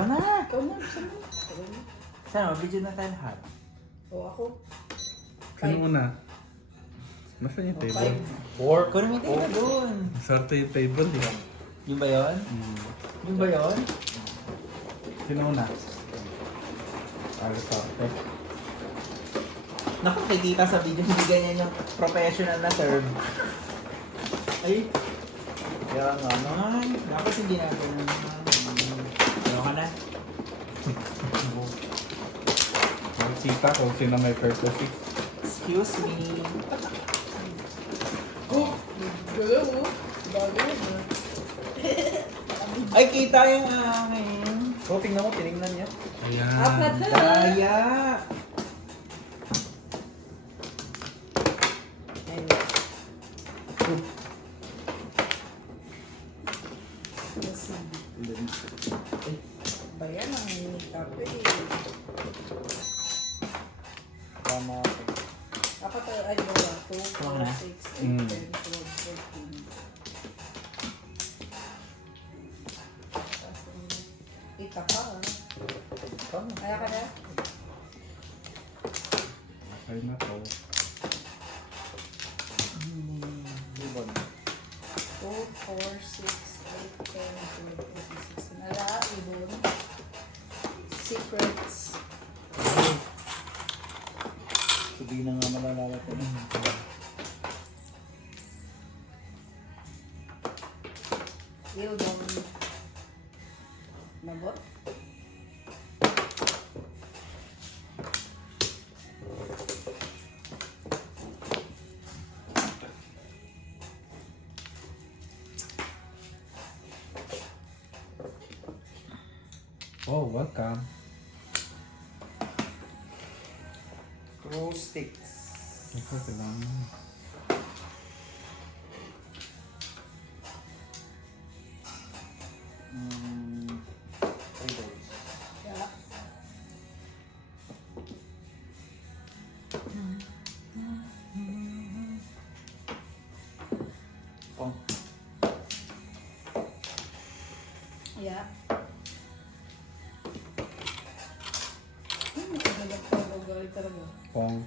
Ikaw na! Ikaw na, saan mo? Sana, video na tayo lahat. O ako. Sino una? Nasaan yung table? 5. Kunin mo yung table doon. Swerte yung table eh. Yung ba yun? Yung ba yun? Sino una? Swerte. Naku, kikita sa video, hindi ganyan yung professional na serve. Ay! Kaya nga naman. Dapat hindi natin. Ano ka na? Makikita kung sino may courtesy. Excuse me. Oh, galaw mo. Bagay mo. Ay, kita yung akin. So, tingnan mo, tinignan niya. Ayan. Apat na. Daya! Bayan ang kape. Tama. Apat ay wala. 2, Tama na. 4, 6, 8, 10, 12, 14. Ika pa. Kaya ka na? Okay na to. 2, 4, 6, 8, 10, 12, 14, 16. Ala, ibon. Secrets. Sabihin na nga malalala ko na. Ildom. Nabot? Oh, welcome. Crow sticks. Ito, kailangan. Yeah. Oh. Yeah. Magalag talaga. Galing talaga. Pong.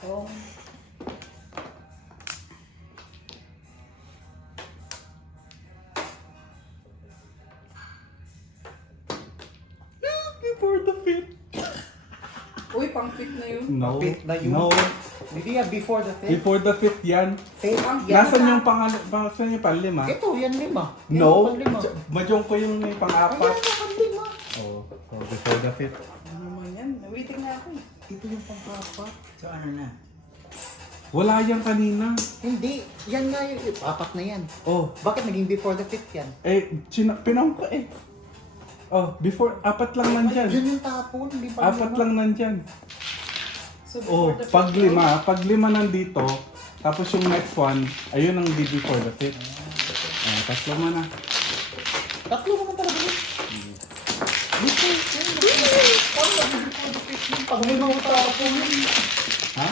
Tong. Before the fit. Uy, pang fit na yun. No. Fit na yun. No. Hindi yan, before the fit. Before the fit yan. Fit? Nasaan yung nasaan yung panglima? Ito, yan lima. Yan No. ang panglima. Majong ko yung may pang-apat. Ayan ang panglima. Oh, so before the fit. Ano naman yan? Waiting na ako eh. Ito yung pang-apat. So ano na? Wala yan kanina. Hindi. Yan nga yung apat na yan. Oh, Bakit naging before the fit yan? pinang ko eh. Oh, before, apat lang nandyan. Yun yung tapon, hindi pa Apat lang nandyan. So, Oh, before the pag lima nandito, tapos yung next one, ayun ang di before the fit. Tatlo mo na. Tatlo naman talaga yun. Pag may mga tapon yun. Ha?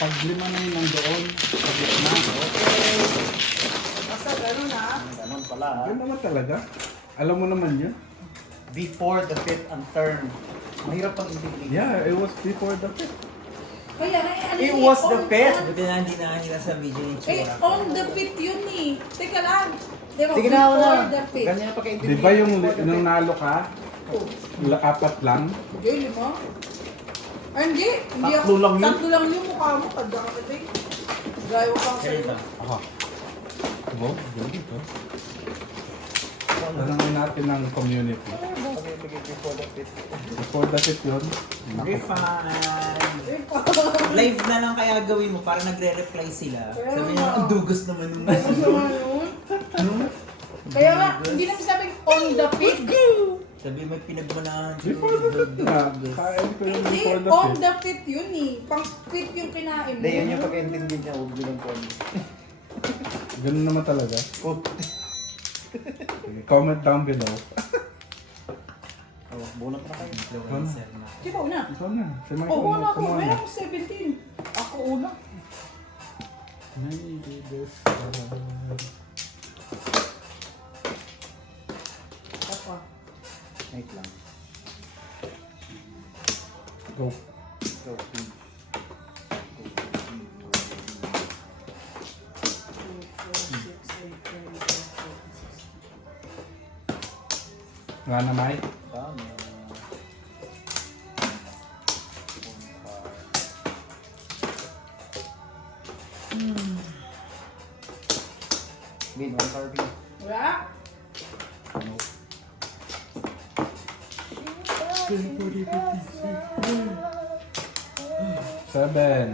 Pag lima na yun nandoon, sa gitna. Basta gano'n ha. Ganun pala ha. Yun naman talaga. Alam mo naman yun. Before the fit and turn. Mahirap pang intindihin. Yeah, it was before the fit. Kaya nga eh, ano It eh, was on- the fit. on- Buti na hindi nakakita sa video ni Eh, on the fit yun eh. Teka lang. Di ba, Sige na, before una. the fit. Ganyan pagkaintindihan. Di ba yung Before the nung fit. nalo ka, Oh, apat lang? hindi, lima. Ay, hindi. Hindi Tatlo lang yun. Tatlo lang yung mukha mo. Tanda ka kasi. Gayo pa ako sa'yo. Aha. Wow, galing ito. Tanangin natin ng community. Before the fit. Before the fit yun. Refund. Eh, pa. Live na lang kaya gawin mo para nagre-reply sila. Kaya Sabi nga. niya, ang dugos naman nung Ano naman yun? Kaya nga, hindi naman sabing on the fit. Sabi may pinagmanahan. Before the fit na. Kain ko yung Hindi, before the on fit. the fit yun eh. Pang fit yung kinain mo. Hindi, yun yung pagkaintindihan niya. Huwag bilang po. Ganun naman talaga. Oh. Sige, comment down below. Bunot na kayo. Influencer na. Sino una? Ikaw na. Si Michael. Oo, una ako. kumuha na. Meron akong 17. Ako una. Maybe this Apa. Wait lang. Go. Go, please. 2, 4, 6, 8, 9, 10, 11, 12, 13, 14, 15, 16. Nga na, Mike. Dami. Bin, one card bin. Wala. Ano? Seven.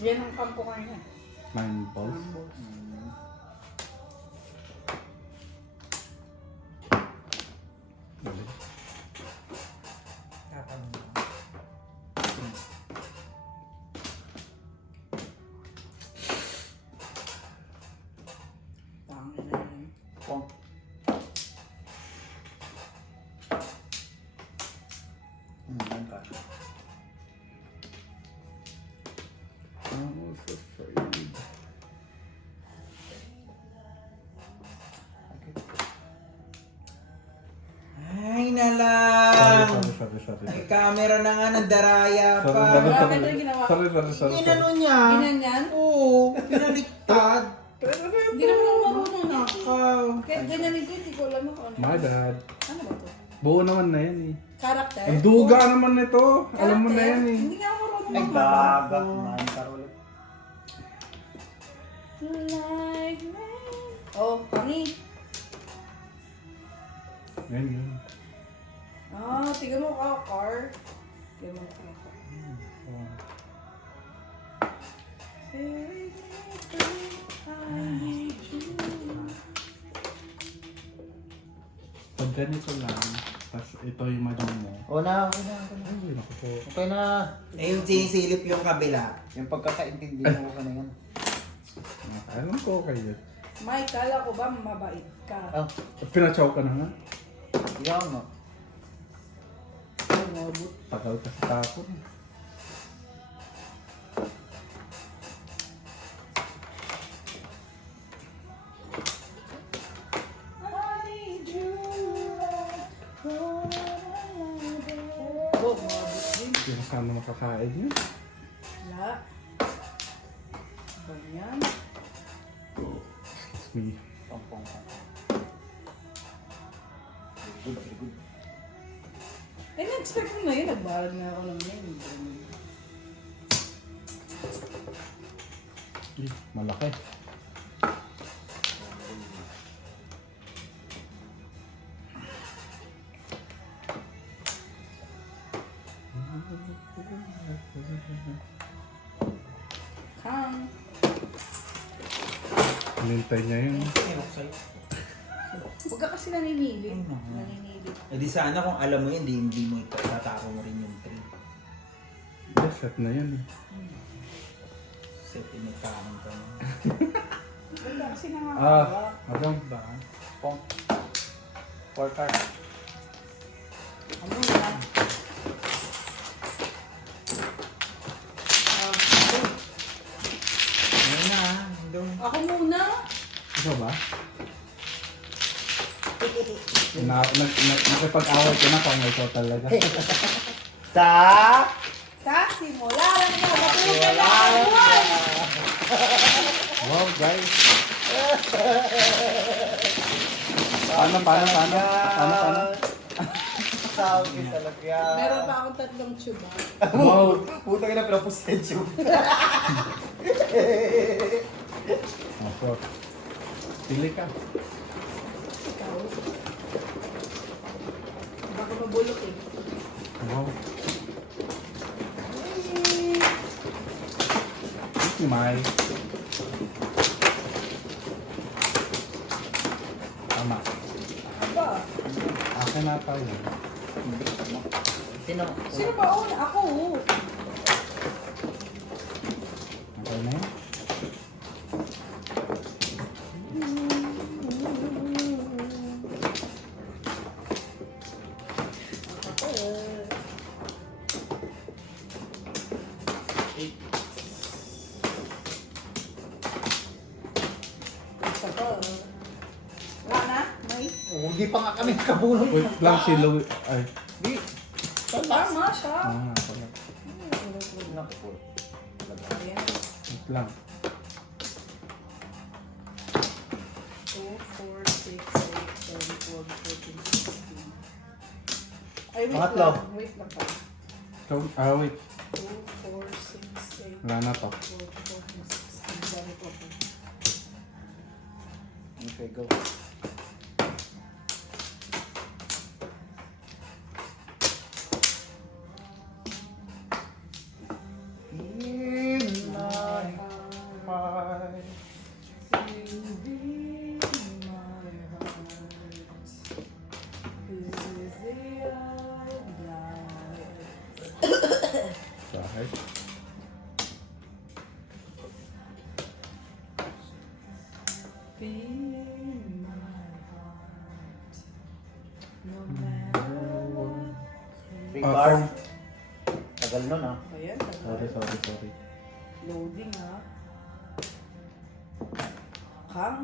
Yan ang kampo kanina. 9 balls. Dali. Tangin na yan. Pong. One card. I was afraid. Ay, nalang! Sorry. Ay, camera na nga, nandaraya pa. Bakit yung ginawa? Sorry. Ginano niya? Ganyan yan? Oo, pinaliktad. Hindi naman ako marunong na. Nakaw. Kaya ganyan din, hindi ko alam kung ano. My bad. Ano ba to? Buo naman na yan eh. Character? Ang duga naman nito. Alam mo na Character? yan eh. Hindi nga ako marunong Ay, magbaba. gaga. Man, karulit. Like rain. Oh, kami. Yan. Ah, tignan mo ka, car. Tignan mo ka. Oh. Pag ganito lang, tapos ito yung madam mo. O na, okay na. Ay, naku po. Okay na. Eh, yung sinisilip yung kabila. Yung pagkakaintindi mo ka na yan. Alam ko kayo. May, kala ko ba mabait ka? Oh, Pinachow ka na nga. ikaw no. Ay, mabut. Tagal ka sa tapon. Oh, mabut din. Hindi na sana makakain yun. Wala. Ba yan? It's me. Pong. Very good, very good. Eh, na-expect mo na yun. Nagbarag na ako ng name. Malaki. Kang. Nintay niya yun. Huwag ka kasi naninili. Ay, naku. Naninili. Eh di sana kung alam mo yun, hindi mo itatako mo rin yung tree. Yes, set na yun eh. Set inagkakan ka mo. Huwag ka kasi nakakawa. Hanggang ba? Pong. 4 card. Ano na? Ano na, doon. Ako muna. Ikaw ba? Nakipag-away ka na kung ikaw talaga. Sa? Sa simula lang na. Matulog ka lang. Wow, guys. Paano? Sabi talaga. Meron pa akong 3 tube. Wow. Puta ka na, pero posensyo. Opo. Pili ka. Ikaw. Baka mabulok eh. Wow. Si Mai. Tama. Aba. Akin na tayo. Sino? Sino ba una? Ako. Okay na yun? Hindi pa nga kami nakabulong. Wait lang si Louie. Ay. Di. Tama siya. Pala. Naku po. Ayan. Wait lang. 2, 4, 6, 8, 10, 12, 14, 16. Ay, wait Pangatlo. lang. Wait lang pa. Wait. 2, 4, 6, 8, Wala na to. 12, 14, 16. Dami po po. Okay, go. In my heart. Bahay. Big Ah, bar. Kong. Tagal nun ah. Ayan, Sorry. loading ha. Kang.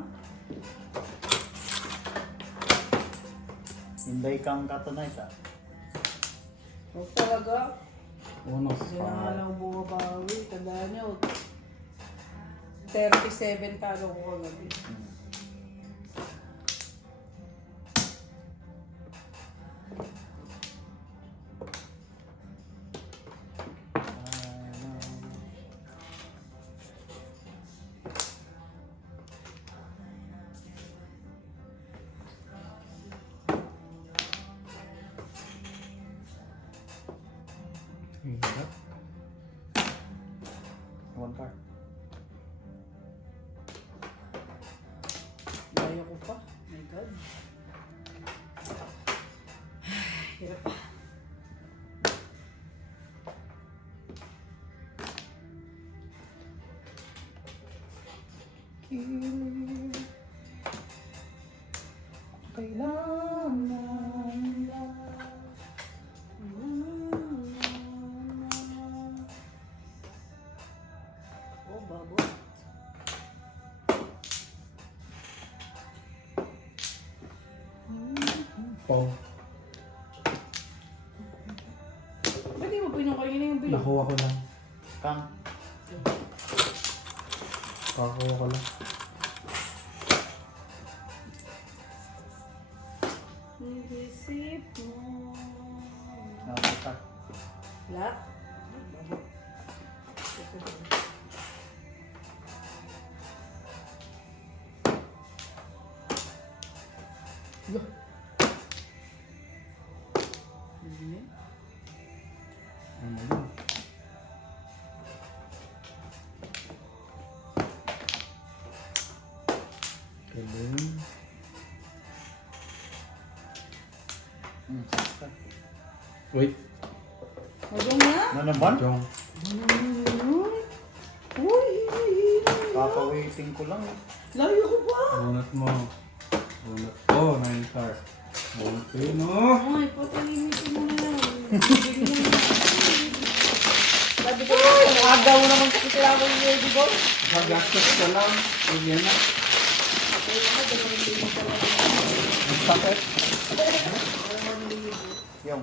Hinday kang katunay sa. Huwag talaga. Unos. Hindi na nga lang bumabawi. Tandaan nyo. 37 talo ko kagabi. Hirap. One card. Layo ko pa. My God. Hirap pa. Oh, babo. Pong. Ba't di mo pinukay na yung bilog? Nakuha ko lang. Kang. Nakakuha ko lang. Isip mo. One card. Wala. Ano yun? Galing. Six card. Wait. Magong na? Ano naman? Jong. Uy, Kaka-waiting ko lang. layo ko pa. Bunot mo. Bunot. Oh, 9 star. Bunot ko yun, oh. Ay, patalimitin mo na yan. Sabi ko, Aga mo naman kasi kailangan yung ready go. Gagastos ka lang. Huwag yan na. Ang sakit. Yung.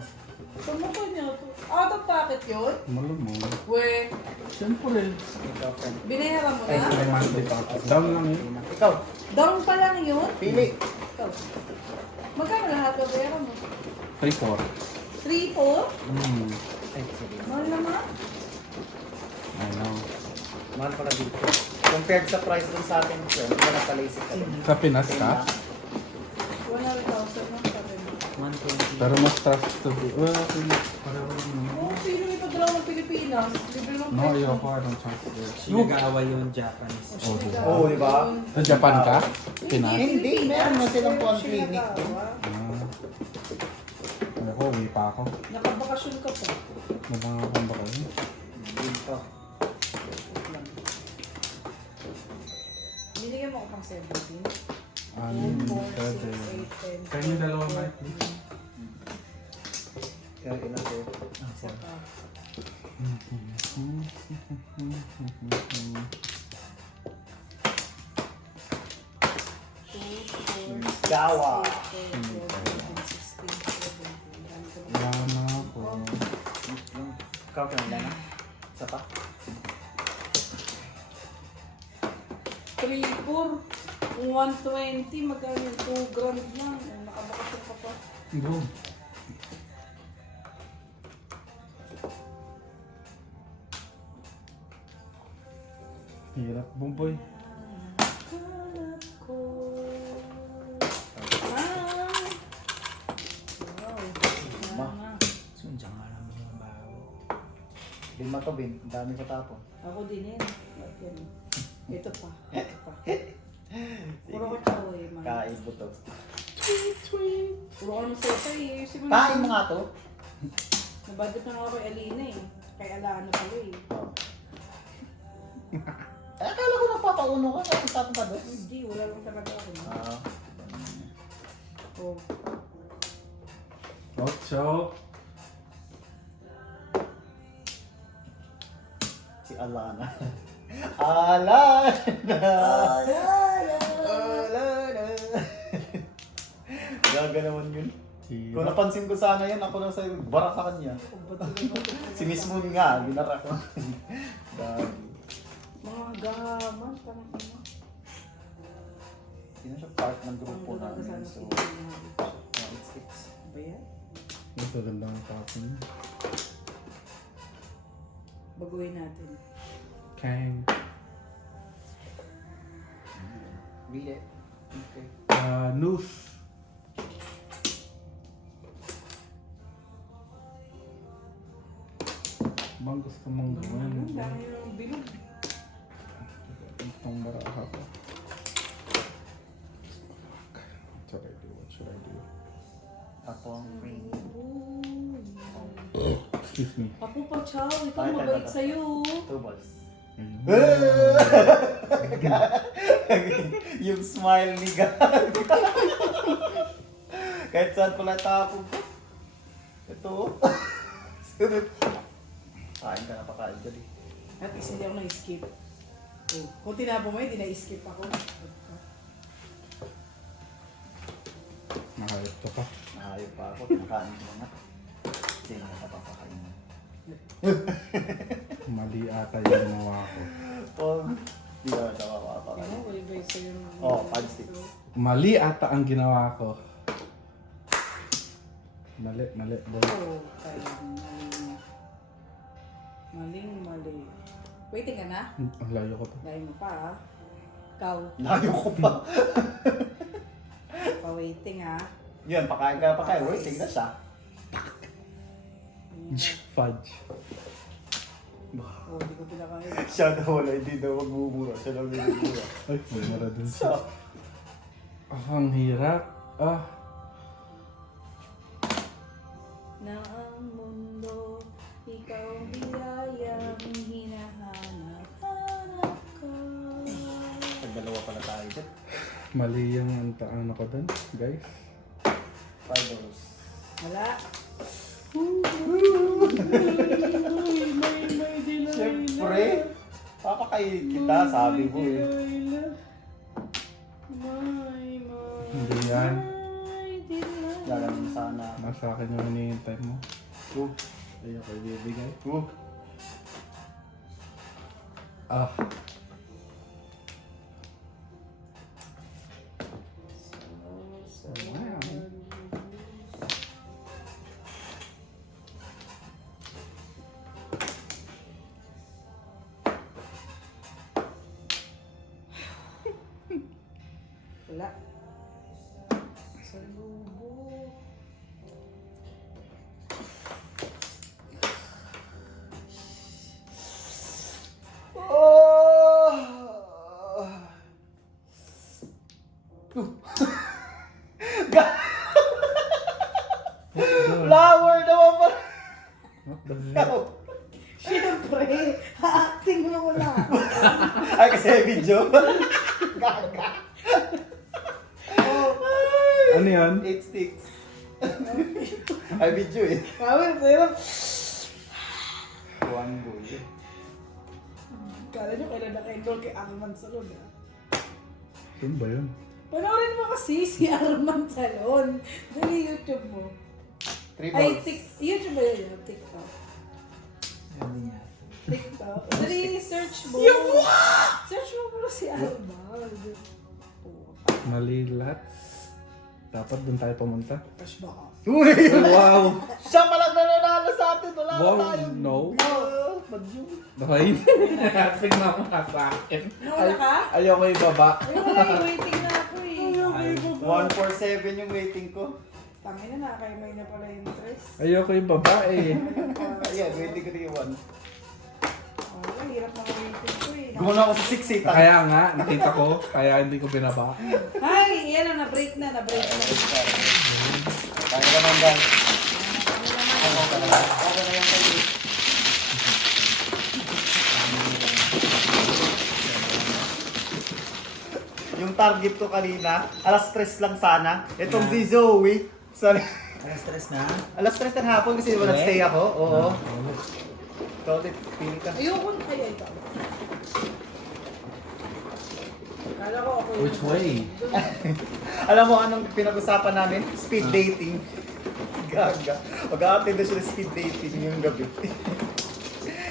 sumuko niya to. Out of pocket yun? Malamang. We, Siyempre. Ikaw, friend. binayaran mo Ay, na? may monthly package. Down lang yun. Ikaw. Down pa lang yun? Pili. Ikaw. Magkano lahat ng bayaran mo? 3-4. 3-4? Ay, sige. Mahal naman. I know. Mahal pala dito. Compared sa price dun sa atin, friend, wala sa lazy ka dun. Sa Pinas ka? 100,000 lang sabi mo. 120. Pero mas trusted. Well, pareho lang naman. Oh, sino ipadraw ng Pilipinas? Libre ng No, peso. ayoko. I don't trust it. Nag-aaway yung Japanese. Oh, diba? Oo, di ba? Sa Japan ka? Pinas? Hindi, meron na silang Pero phone siya clinic. nag-awa. Ako, uwi pa ako. Nakabakasyon ka pa. Mabang akong baka yun. Dito. Binigyan mo ako pang 17. 4, 4, 6, 8, 10. Kaya yung dalawa mic, please. Kaya ilan ko. Saka. Gawa. 8, 12, Ikaw na na. Isa pa. 3-4. Kung 120, magkano yung 2 grams lang. Nakabakasyon ka pa. Go. Hirap, Bumboy. Hanap ko. Ah! Wow. Ma. Tama. Sundiyan nga naman yung bago. 5 to, Bin. Ang dami ko tapon. Ako din yan. Yan. Ito pa. Ito pa. Puro ko chow eh, man. Kain mo to. Puro ko naman sa'yo tayo eh. Ayusin mo na. Kain mo nga to. Nabadot na nga ako kay Alina eh. Kay Alana pala eh. Eh, akala ko napapauno ka. Kaya tapon ka doon. Hindi, wala lang talaga ako. Ah. Oh. Ocho. Si Alana. Alana! Alana! Gaga naman yun. Kung Hirap. napansin ko sana yan, ako lang sa bara sa kanya. Si Miss Moon nga, binara ko. Dagi. Mga gaman, parang ano. Sino siya part ng grupo namin. So, it's Ba yan? Ito ganda ang tapon. Baguhin natin. Kang. Read it. Okay. Noose. Bang gusto mong Ang gawin? dami yung bilog. Itong baraha ko. What should I do? What should I do? Ako ang free. Excuse me. Ako pa, Chow. Ikaw Ay, mabait talaga. sa'yo. 2 balls. Ayun. Yung smile ni God. Kahit saan pala tapo ko. Ito. Sunod. Kain ka na pa kain dyan eh. At least hindi ako na-skip. Oh. Kung tinabo mo, hindi na-skip ako. Nakayot ka pa. Nakayop pa ako. Kinakain ko na. Hindi na napapakain. Mali ata yung ginawa ko. Hindi na napapakain. Ano, iba sa'yo. Oh, 5 sticks. Mali ata ang ginawa ko. Mali, boy. Oh, kaya mali. Waiting ka na? Ang layo ko to. Dahil mo pa ah. Ikaw, Layo ko pa. pa-waiting ah. Yun, pakain ka pa kayo. Wait, tignan siya. Fudge. Oh, hindi ko pinakain. Siya daw wala, hindi daw magmumura. Siya daw magmumura. Ay, mura dun siya. So, Ang hirap. Na ang mundo, ikaw biyayang hinahanap-hanap ka. Pagdalawa pala tayo dyan. Mali yung ano ko dun, guys. 5 balls. Wala. Siyempre, papakain kita, sabi mo eh. Hindi yan. Gagawin sana. Nasa akin yung hinihintay mo. Go. Ay, ako ibibigay. Go. Wala. Sa lubo. Flower naman pa. What the hell? Siyempre, ha-acting mo na. Ay, kasi may video. Ano yan? 8 sticks. Ay, video eh. Kawin, pero... One goal. Kala nyo kailan naka-enroll kay Arman Salon ah. Saan ba yun? Panoorin mo kasi si Arman Salon. Dali YouTube mo. 3 Ay, balls. YouTube ba yun? TikTok. Sabi niya. TikTok. Dali, search mo. Search mo pero si Alba. Mali lahat. Dapat dun tayo pumunta. Cash ba ka? Uy! Wow! Siya palang nananalo sa atin. Wala Wow, na tayo. no. Badyong. Bakay. Tignan mo nga sa akin. Nauna ka? Ayoko ibaba. Ay, waiting na ako eh. 147 yung waiting ko. Tangin na, nakaimay na pala yung interest. Ayoko ibaba eh. Ayan, waiting ko na yung 1. Oh, hirap na waiting ko eh. Gumana ako sa 6 eh. Kaya nga, nakita ko. Kaya hindi ko binaba. Ay, yan na, na-break na, na-break na. Kaya naman ba? Okay na yan kayo. Yung target ko kanina, alas 3 lang sana. Itong si Zoe, sorry. Ang stress na. Alas 3 ng hapon kasi diba nag-stay ako? Oo. Ito ulit, pili ka. Ayoko na kaya ito. Kala ko ako. Which way? Alam mo anong pinag-usapan namin? Speed dating. Gaga. Mag-a-attend na siya ng speed dating yung gabi.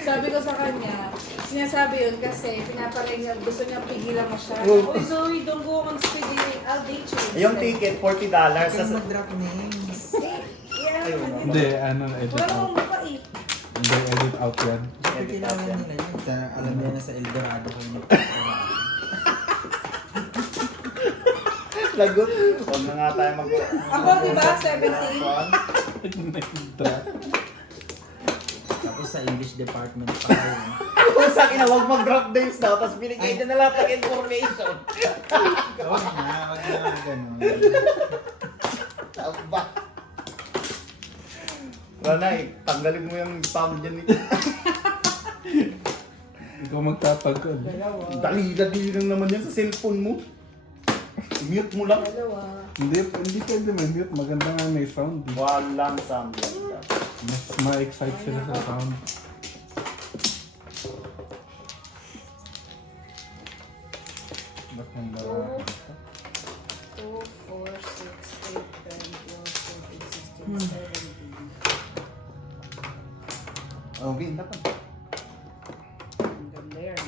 Sabi ko sa kanya, sinasabi yun kasi pinaparingan, gusto niya pigilan mo siya. Oh. Uy Zoe, don't go on speed dating, I'll date you. Yung ticket, $40. Kaya Tas, mag-drop names. Yeah, Ayun, hindi Hindi, ba? ano, edit Wala out. namang mukha eh. Hindi, edit out yan. Siyempre kailangan nila yun. Kaya alam nila na sa Eldorado kayo lagot. Huwag na nga tayo mag- Ako, di ba, 17? Nag-drop. Tapos sa English department pa rin. Kung sa akin na huwag mag-drop names daw, tapos binigay na lahat ng information. Huwag na ganun. Taba. Wala na eh, tanggalin mo yung sound dyan eh. Ikaw magtatagod. Dalawa. Dali-dali lang naman yan sa cellphone mo. Mute mo lang. Dalawa. Hindi pwede may mute. Maganda nga may sound. Walang sound yan. Mas ma-excite sila sa sound. Ba't nang lalaki ito? 2, 4, 6, 8, 10, 12, 14, 15, 16, 17. Oh, Vin, dapat. Ang ganda yan.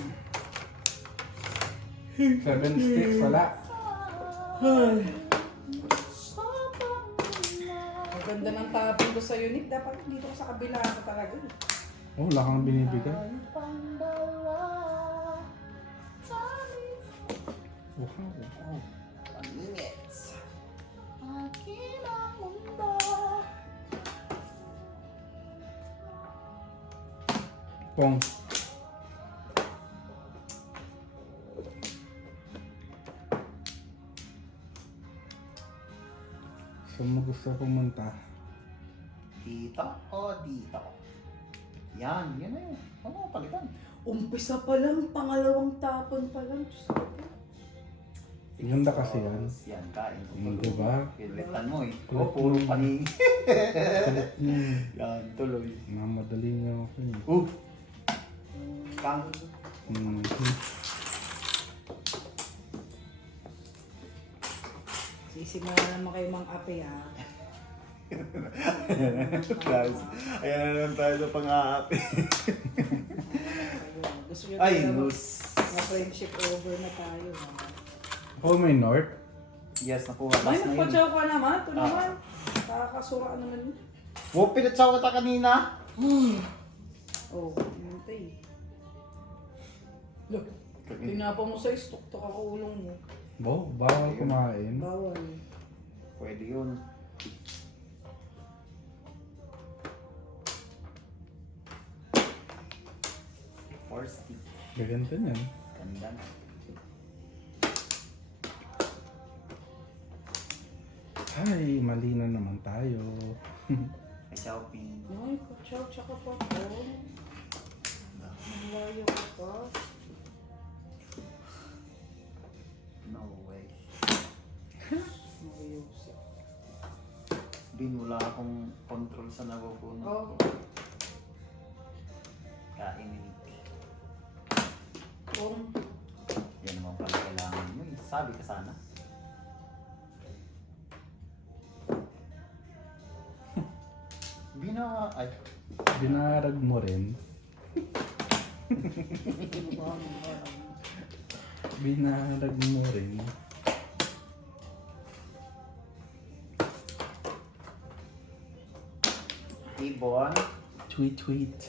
7 sticks, wala. Ang ganda ng tapping ko sa unit. Dapat dito ko sa kabila ako talaga. Oh, wala kang binibigay. Wow. Minutes. Pong. Saan mo gusto pumunta? Dito o dito? Yan, yan na yun. Oo, palitan. Umpisa pa lang, pangalawang tapon pa lang. Diyos ko po. Ganda kasi yan. Yan, kain ko. Diba? Pilitan mo eh. Kulit Oo, puro mo. paning. Kulit niyo. Yan, tuloy. Mamadali niyo ako eh. Kang. Mhm. Sisimula naman kayo mang ape ah. Guys, ayan na naman tayo sa pang-aapi. Ayun. Gusto nyo Ay, talaga Luz. na friendship over na tayo. Ako may north. Yes, nakuha. Ay, Last na yun. nagpatsaw ka naman. Ito Ah. naman. Nakakasura ka naman yun. Wow, pinatsaw kita kanina. Oh, hintay. Look, pinapa mo sa istok, kakulong mo. Bo, bawal kumain. Bawal. Pwede yun. Forsty. Gaganda niyan. Ganda na. Ay, mali na naman tayo. Ay, shopping. Ay, patsaw, tsaka pa po. Malayo ka pa. No way. Mayusip. Bin, wala akong control sa nakukunan Oh. ko. Kain ni Nick. Kung Yan naman pala kailangan mo. Eh. Sabi ka sana. Bina... Ay. Binarag mo rin. Binalag mo rin. Ibon. Tweet, tweet.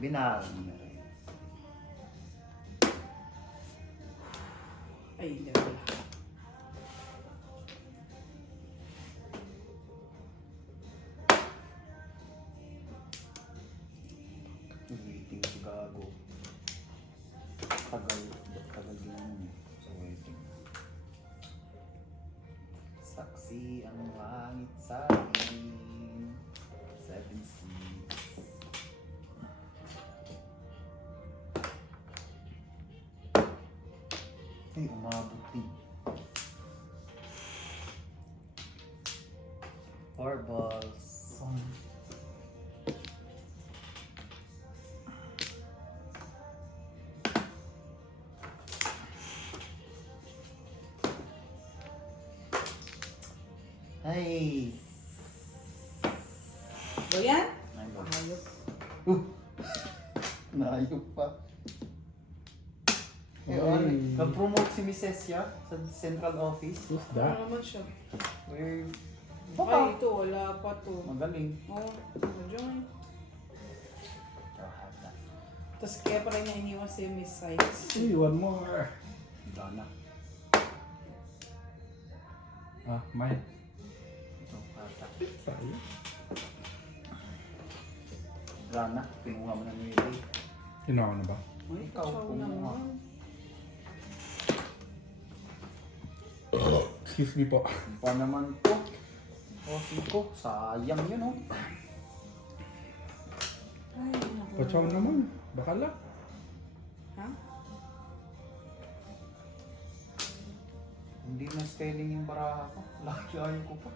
Binarang mo rin. Ay, hindi wala. Waiting si Gago. Tagal din naman sa waiting. Saksi ang langit sa akin. 7 seas. Ay, umabot din. 4 balls. Ay. O yan? Ay, ba? Ayok. Naayok pa. Ay. Nag-promote si Miss Esya sa central office. Who's Ano that? naman siya? Eh, Ay, baka. ito, wala pa to. Magaling. Oh, join. Lahat na. Tapos kaya pala niya iniwan si Miss Sykes. Hey, one more. Dana. Ah, Mike. Ito, kata. Sayang. Dana, pinuha mo na ni Ray. Kinuha na ba? Ay, Ikaw, kasaw kumuha. naman. Excuse me po. Pa naman to. O, 5. Sayang yun, oh. Ay, naku. Pachaw naman. Bakala. Ha? Hindi na spelling yung baraha ko. Laki-layo ko pa.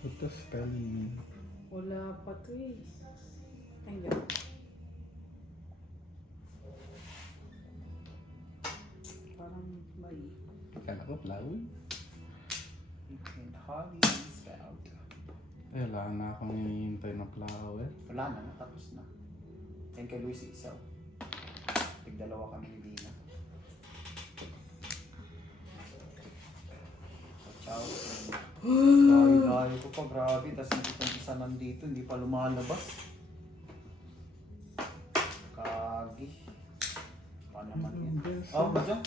What the spelling? Wala pa to eh. Ay, hindi. Parang may... Akala ko flower. And Holly spelled. Eh, wala na akong hinihintay na flower. Wala na, natapos na. Yan kay Luis isaw. Tig-dalawa kami ni Dina. Ciao. Layo-layo ko pa, grabe. Tapos nakitang isa nandito, hindi pa lumalabas. Kagi. Pa naman yan. Oh, ba dyan?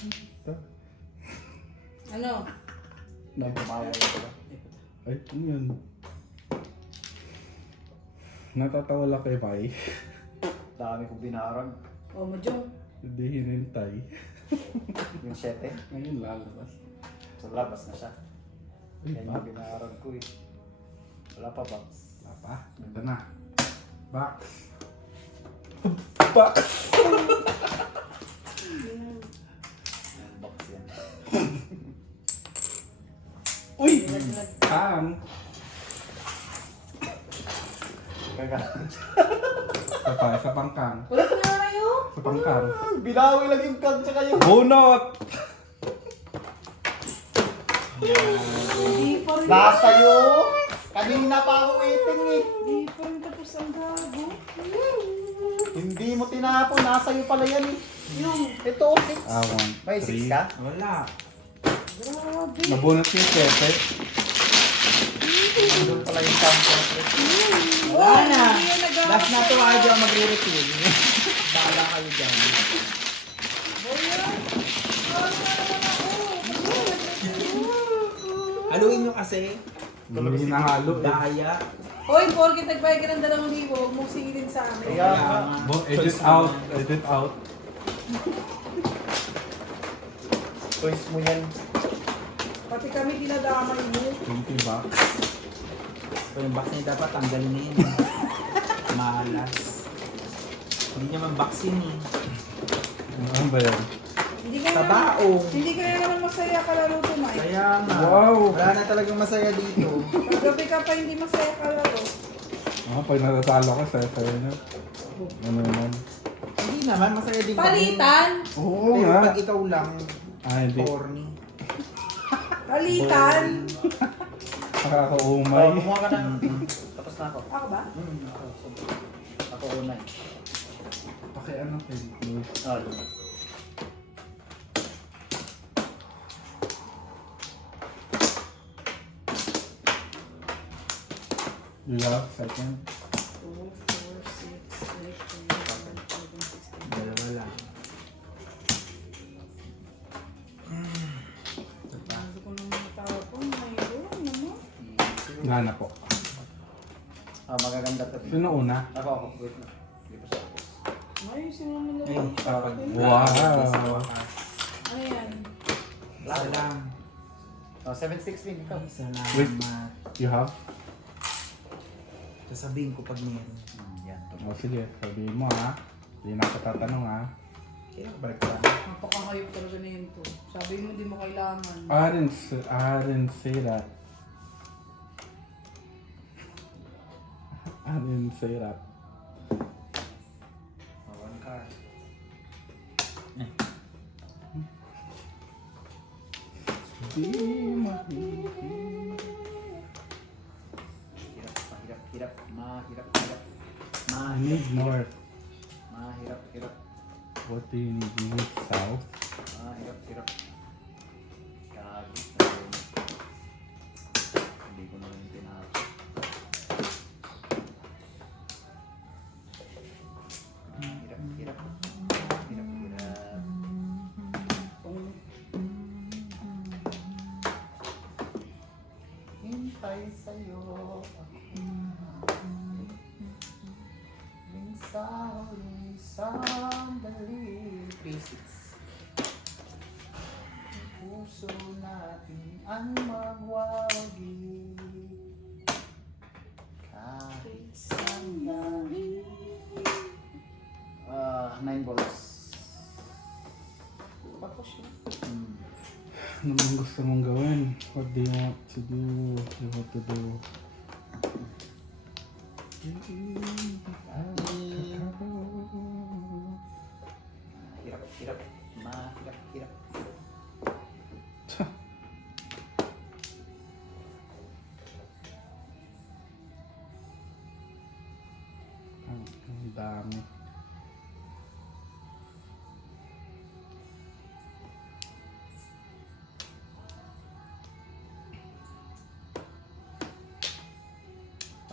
Ano? Ay, tumawag ko ba? Ay, ano yun? Natatawa lang kay Pai. Dami kong binarag. Oh, Majong. Hindi hinintay. Yung 7. Ngayon lalabas. So, labas na siya. Ay, Yan back. yung binarag ko eh. Wala pa, Box. Wala pa. Ito na. Box. Box! Box yan. Uy! Kang! Kagano'n. Isa pang kang. Wala pa nga kayo? Isa pang kang. Binawi lang yung kag tsaka yung... Bunot! Hindi pa rin. Nasa'yo! Kanina pa ako waiting eh. Hindi pa rin tapos ang gago. Hindi mo tinapon, nasa'yo pala yan eh. Yung, Ito, 6. Ah, 1, May 6 ka? Wala. grabe. Nabunot yung 7. Doon pala yung campo. Wala na. hindi yan nagawa Last na to, sa'yo. ayaw dyan magre-refill. Bahala kayo dyan. Haluin nyo kasi. Hindi nahalo eh. Daya. Hoy, porkit nagbayad ka ng 2,000, huwag mong singilin sa amin. Kaya nga. Edit out. Edit out. Choice mo yan. Pati kami dinadamay mo. 20 bucks. So yung box niya dapat tanggalin na yun. Malas. Hindi niya man box yun eh. Ano ba yan? Hindi ka Sa na, baong. hindi ka naman masaya kalaro to, Mike. Kaya nga. Wow. Wala na talagang masaya dito. Kagabi ka pa hindi masaya kalaro. Pag natatalo ka, saya-saya na. Ano naman? Hindi naman, masaya din kami. Palitan! Oo Pero nga. pag ikaw lang, Ah, hindi. corny. Palitan! Nakakaumay. Kumuha ka ng pink. Tapos na ako. Ako ba? Ako. So, ako una eh. Okay, ano kayo? Ah, yun. You have second? 2, 4, 6, 8, 9, 10, 11, 12, 16. Dalawa lang. Hindi ko naman matawag po. Mayroon naman. Nga na po. Ah, magaganda to. Sino una? Ako. Wait na. Hindi pa siya. Ayusin mo naman Ay, lang. kapag... Wow. Ano yan? Isa lang. Oh, 7-6 pin. Ikaw. Salamat. You have? Sasabihin ko pag meron. Yan. O sige, sabihin mo ha. Hindi na ako tatanong ha. Kaya balik ka. Napakahayop talaga na yun to. Sabi mo di mo kailangan. I didn't say that. I didn't say that. Oh, one card. Di mahirap. Hirap. Mahirap. I need north. Mahirap. What do you need? You need south? Mahirap. Gagi. Hindi ko na rin tinawag. Hirap. Hintay sa'yo. Minsan huling sandali. 3-6. Puso natin ang magwawagi. Kahit sandali. 9 balls. Tapos yun. Ano bang gusto mong gawin? What do you want to do? What to do? Hirap. Mahirap. Ang dami.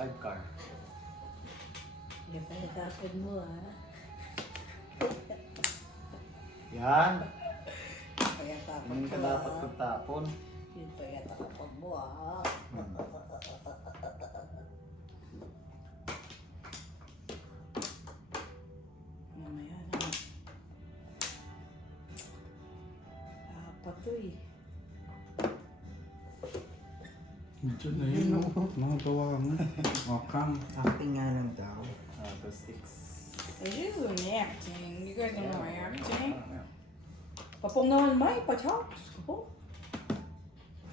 Five card. Yan pa natapod mo ha. Yan. Kaya tapod Hindi ka dapat tutapon. Yun pa yata kapag mo ha. Mamaya na. Apat to eh. Diyan na yun. Nakagawa mo. O, come. Acting nga lang daw. 2-6. This is an acting. You guys don't know my acting. Papong naman may pa-chops. Oh,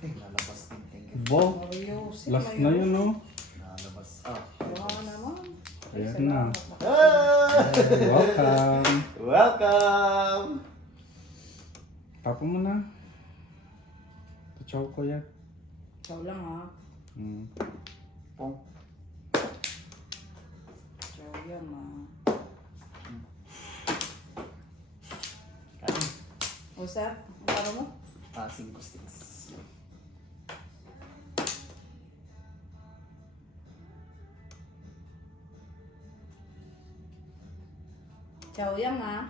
Lalabas din. Thank you. Bo, Mario. last na yun no? Lalabas. Wala naman. Ayan na. Ah! Welcome. Welcome! Tapo mo na. Tachaw ko yan. Ikaw lang ha. Pong. Ikaw yan ha. Kain. Usap? Ang taro mo? 5 sticks. Ikaw yan ha.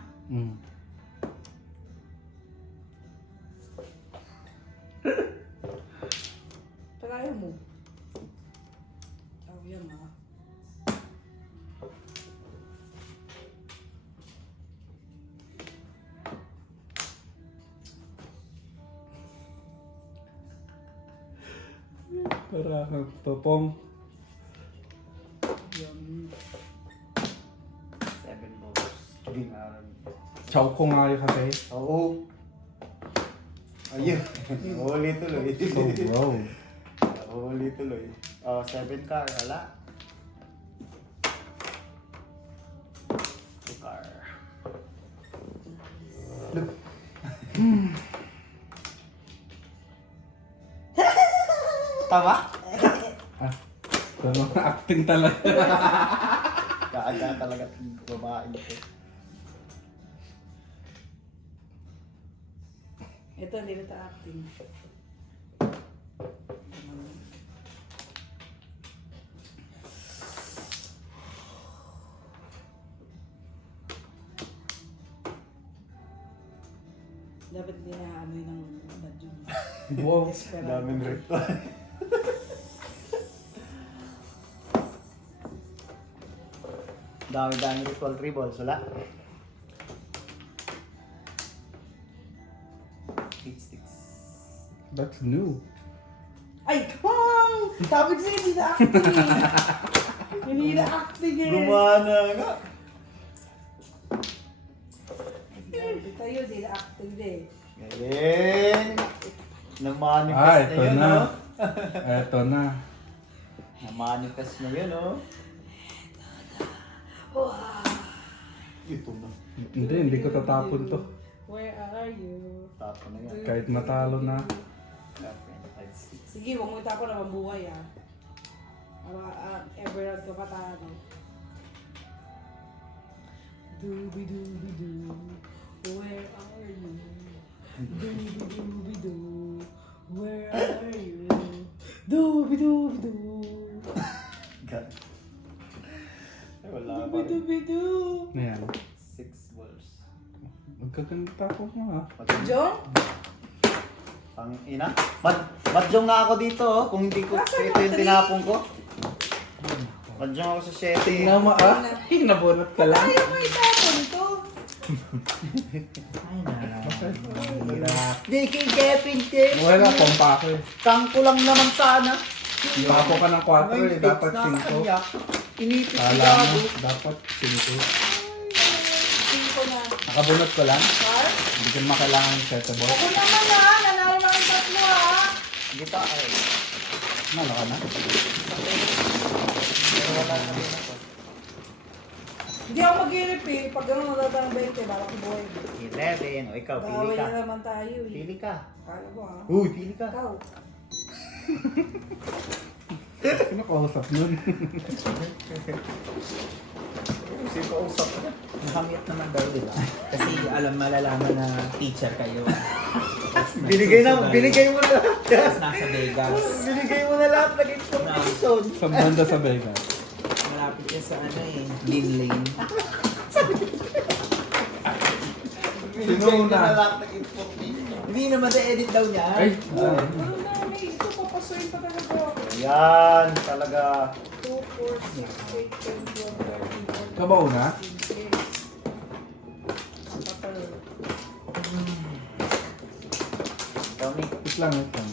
Tagayo mo. Ikaw yan ha. Para kang topong. Yan. 7 balls. Chow ko nga yun kasi. Oo. Ayun. Huli tuloy. So, wow. Huli tuloy. 7 car. Wala. 2 car. Tama? Ito mga acting talaga. Kaaga talaga itong babae ito. Ito, hindi na ito acting. Dapat hindi na ano yun ng badyo. Wow. Daming reply. Dami-dami ritual tribbles, wala? 8 sticks. That's new. Ay, come on! Sabi ko sa'yo, hindi na acting eh. Hindi na acting eh. Gumana nga! Sabi tayo, hindi na acting eh. Ngayon! Na-manifest Ito na yun, na. no? Ito na. Na-manifest na yun, no? Wow! Ito na. Hindi ko tatapon to. Where are you? Tapo na yan. Kahit matalo na. Girlfriend, 5 sticks. Sige, huwag mo itapon naman buhay ah. Ever round ka patalo. Dooby-dooby-doo, where are you? Dooby-dooby-doo, where are you? Dooby-dooby-doo, God. Ay, wala pa rin. dooby-dooby-doo. Ayan. 6 balls. Magkaganda ako nga. John? Pang ina. Madjong na ako dito, oh. Kung hindi ko, Nasaan ito yung ang tinapong ko. Madjong ako sa 7. Tingnan mo ah. Nabunot ka lang. Ayaw mo itapon ito. Ay na. Hirap. JK Kevin Tim. Wala pang pako eh. Kangko lang naman sana. Pako ka ng 4 eh. Dapat 5. Inipit si Kala Gago. mo, dapat 5. Cinco na. Nakabunot ko lang. Par? Hindi ko makailangan yung settable. Ako naman ah. Nanalo na ang tatlo ah. Gita ay. Nalo ka na? Pero wala na rin ako. Hindi ako mag-i-refill. Pag gano'n natatang 20, bala ko buhay. 11. O ikaw, pili Bawal ka. na naman tayo eh. Pili ka. Kala mo ah. Uy, pili ka. Ikaw. Sino kausap nun? Sino ka usap ka? Nakamit naman daw, di ba? Kasi malalaman na teacher kayo. Binigay mo na lahat. Tapos nasa Vegas. Binigay mo na lahat ng information. Sa banda sa Vegas. Malapit yan sa ano eh, Lin Lane. Binigay mo una? na lahat ng information. Hindi naman na-edit daw niya. Ay, Ano na, may ito papasuin pa talaga ako. Yan, talaga. 2, 4, 6, 8, 10, 12, 13, 14, Kabaw na? 15, 16. Papalo. Kami. Wait lang, wait lang.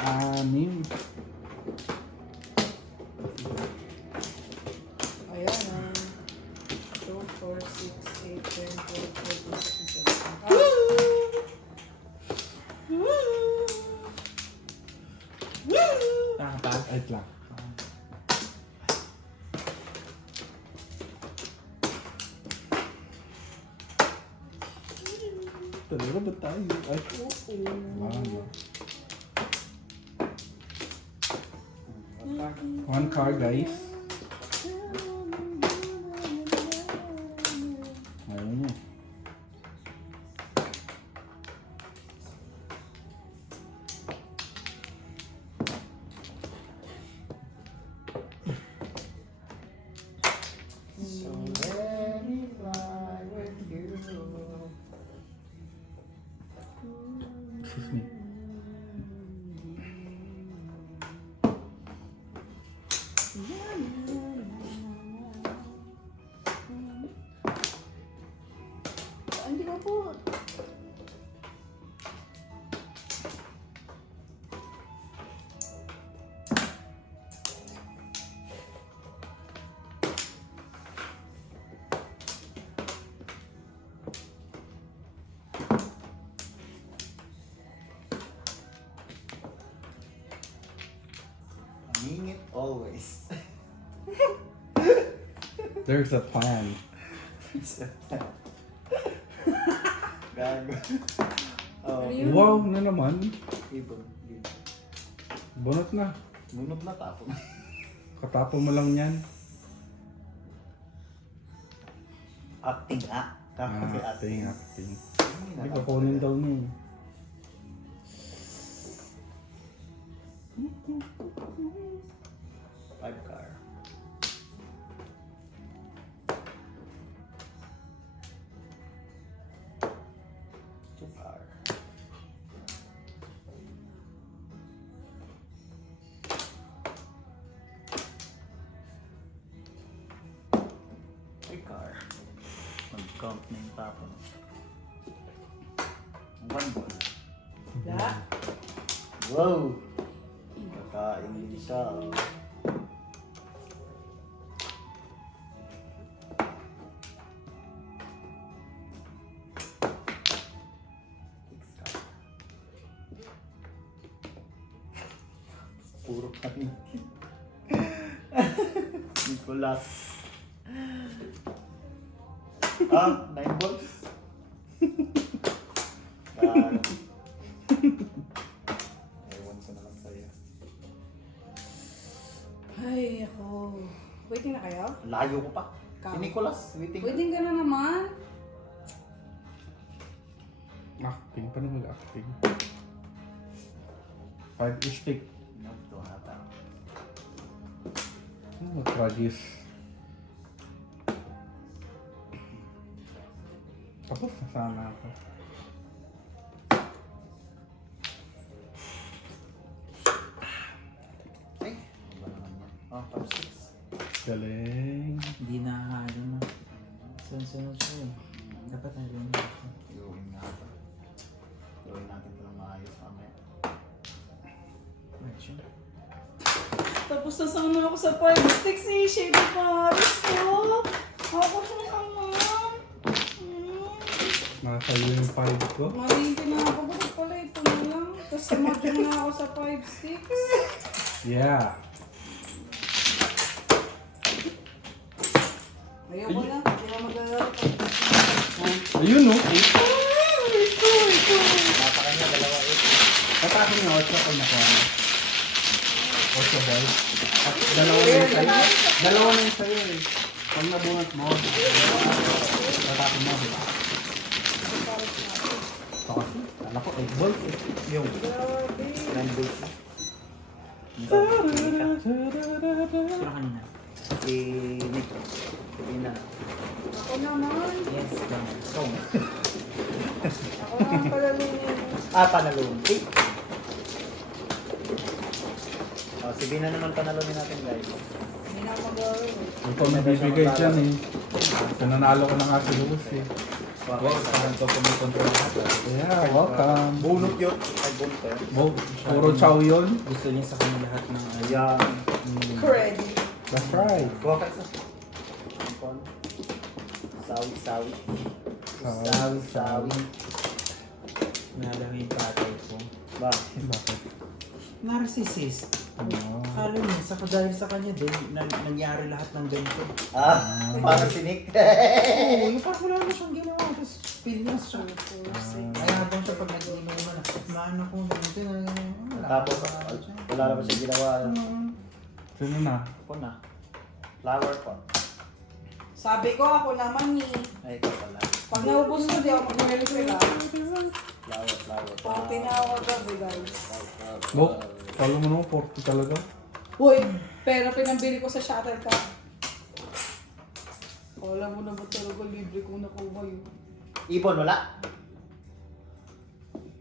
6. Ayan ah. 2, 4, 6, 8, 10, 12, 13, 14, 15, 16. Nakapa. Wait lang. Talaga ba tayo? Ay, wow. One car, guys. Ayun. So let me fly with you. Excuse me. Hindi ko po. Mean it always. There's a plan. Gago. Oh, Ano yun? Wow na naman. ibon. Bunot na. Munod na tapon. Katapon mo lang yan. Acting nga. Acting. Hindi ka kunin daw niya. Five car. Two car. Three car. Mag-count na yung tapon. One ball. La. Wow! Kakain din siya. Puro kanin. Nicolas. 9 balls. Ewan ko na lang sa'yo. Ay, ako. Waiting na kayo? Layo ko pa. Si Ikaw. Nicolas, waiting. Waiting ka na naman. Acting. Paano mag-acting? 5 stick. No, ito hata. Oh, tragis. Tapos na sana ako. Ay, ano ba naman yan? Oh, top 6. Galing. Hindi na na. Sunod siya eh. Dapat na rin ako. Gawin nga ito. Gawin natin ito ng maayos mamaya. Action. Tapos nasama ako sa 5 sticks eh. Shade of Paris ko. Ako na naman. Nasa iyo yung 5 ko. Marinti na ako. Bakit pala ito na lang? Tapos sumadyo na ako sa 5 sticks. Yeah. Ayoko na. Hindi na mag-alala. Ayun no. Napakanya, dalawa 8. Tatapin niya 8 ako nakuha na. 8 boys. At dalawa na yung sa'yo. Dalawa na yung sa'yo eh. Pag nabungat mo, tatapin mo, diba? Ito kasi, alam ko 8 balls eh. Yung Grabe. 9 balls. Sino kanina? Si Nico. Si Ina. Ako naman. Yes, lang. Ikaw. Ako naman pala lunin. Panalo. Eh. Oh, si Bina naman panalunin natin guys. Hindi na ako mag-alala. Ito nabibigay dyan eh. Nanalo ko na nga si Luz eh. Wow, parang to kumikontrol lahat. Yeah, welcome. Bunot yun. Ay, bunot eh. Puro chow yun. Gusto niya sa kanya lahat ng Ayan. Credit. That's right. Kuha ka isa. Sawi, sawi. Sawi, sawi. Nalaw yung tatay ko. Bakit? Bakit? Narcissist. Ano? Akala niya, dahil sa kanya din, nangyari lahat ng ganito. Parang si Nick. Oo, yung parang wala na siyang ginawa. Tapos, pinas siya. Ah. Kaya habang siya pag nag-inuman, maano ko, ganito na, wala. Tapos, wala naman siya ginawa. Sino na? Ako na. Flower pot. Sabi ko ako naman ni. Ay, ikaw pala. Pag naubos ko, di ako mag-alala sila. Flower, flower. Pag tinawag ako, guys. Bok, talo mo naman 40 talaga. Uy, pero pinambili ko sa shuttlecock. Wala mo na ba talaga libre kung nakuha yun? Ibon, wala?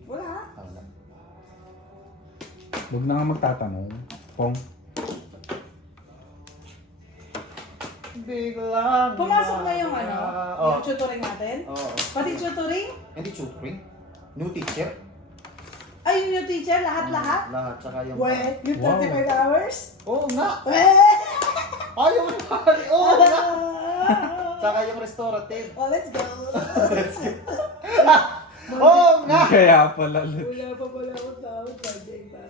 Wala. Wala. Huwag na nga magtatanong. Pong. Biglang. Pumasok na yung ano, Oh. yung tutoring natin. Oo. Pati tutoring? Hindi tutoring. New teacher. Ay, yung teacher, lahat-lahat? Lahat, tsaka yung... Weh, yung Wow. 35 hours? Oo nga! Weh! Ayaw mo pari! Oo nga! Tsaka yung restorative. Oh, let's go. Oo nga! Kaya pala. Wala pa pala akong tawag, Sunday pa.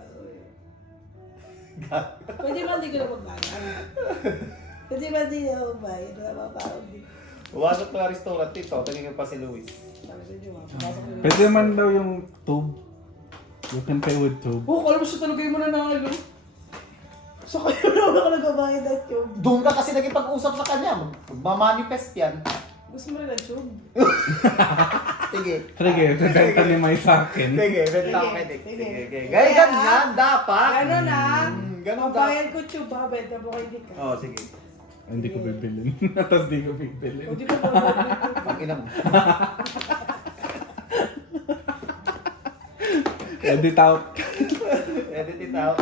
Pwede ba hindi ko na magbayad? Pwede ba hindi na ako magbayad? Wala pa parang di. Pumasok na restorative. Tingin pa si Luis. Sabi sa inyo, pumasok na. Pwede man daw yung tube. You can pay with tube. Oh, kala mo siya talaga yung mananalo. So kayo naman ako nagbabayad at tube. Doon ka kasi nagipag-usap sa kanya. Magmamanifest yan. Gusto mo rin ang tube? Sige. Sige, benta ni May sa akin. Sige, benta Sige, ka Medic. sige. Sige. Gaya ganyan, dapat. Gano'n na. Ganun Babayad ko tube ha, benta mo kay Dick. Oh, sige. Hindi ko bibilin. Tapos di ko bibilin. O di ba babayad ko? Pag-ina mo. Edit out. Edit it out.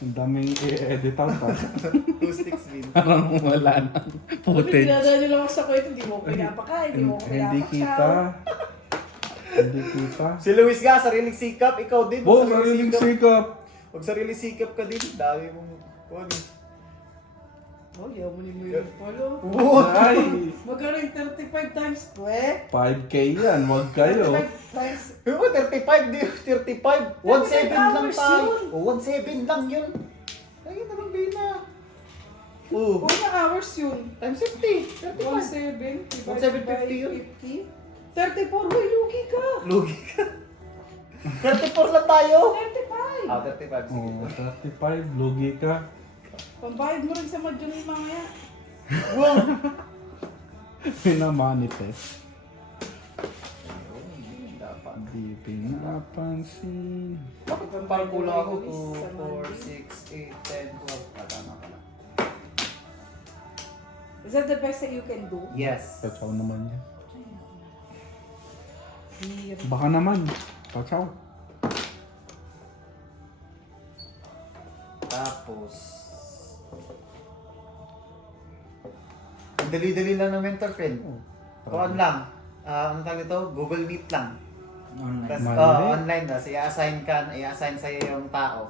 Ang daming i-edit out pa. 2 sticks win. Parang wala na Sabi, footage. dinadala nyo lang ako sa kwento, hindi mo ko pinapakain, hindi mo ko Hindi kita. Hindi kita. Si Luis nga, sariling sikap. Ikaw din. Bo, sariling sikap. Pag sariling sikap ka din, dami mong... Oh, yaw mo ni mo yung polo. Ay, Magkano yung 35 times, pwe? 5K yan. Huwag kayo. 35 times. Pero 35, di 35. 1.7 lang hours tayo. yun. O, 1.7 lang yun. Ayun na lang, Bina. Oo. Unang hours yun. Times 50. 35. 1.7 divided by 1.750 yun. 50. 34, huy, lugi ka. Lugi ka. 34 lang tayo. 35. Ah, 35. Sige. Oh, 35. Lugi ka. Pambayad mo rin sa madyo ng mga yan. Wow. Pinamanifest. Dapat. Di pinapansin. Bakit parang kulang ako? 2, 4, 6, 8, 10, 12. Tama pala. Is that the best that you can do? Yes. Pachaw naman yan. Hirap. Baka naman. Pachaw. Tapos... Ang dali-dali lang ng mentor friend. Kuhaan lang. Ang tawag nito? Google Meet lang. Online. Tapos, Mali. online na. I-assign sa'yo yung tao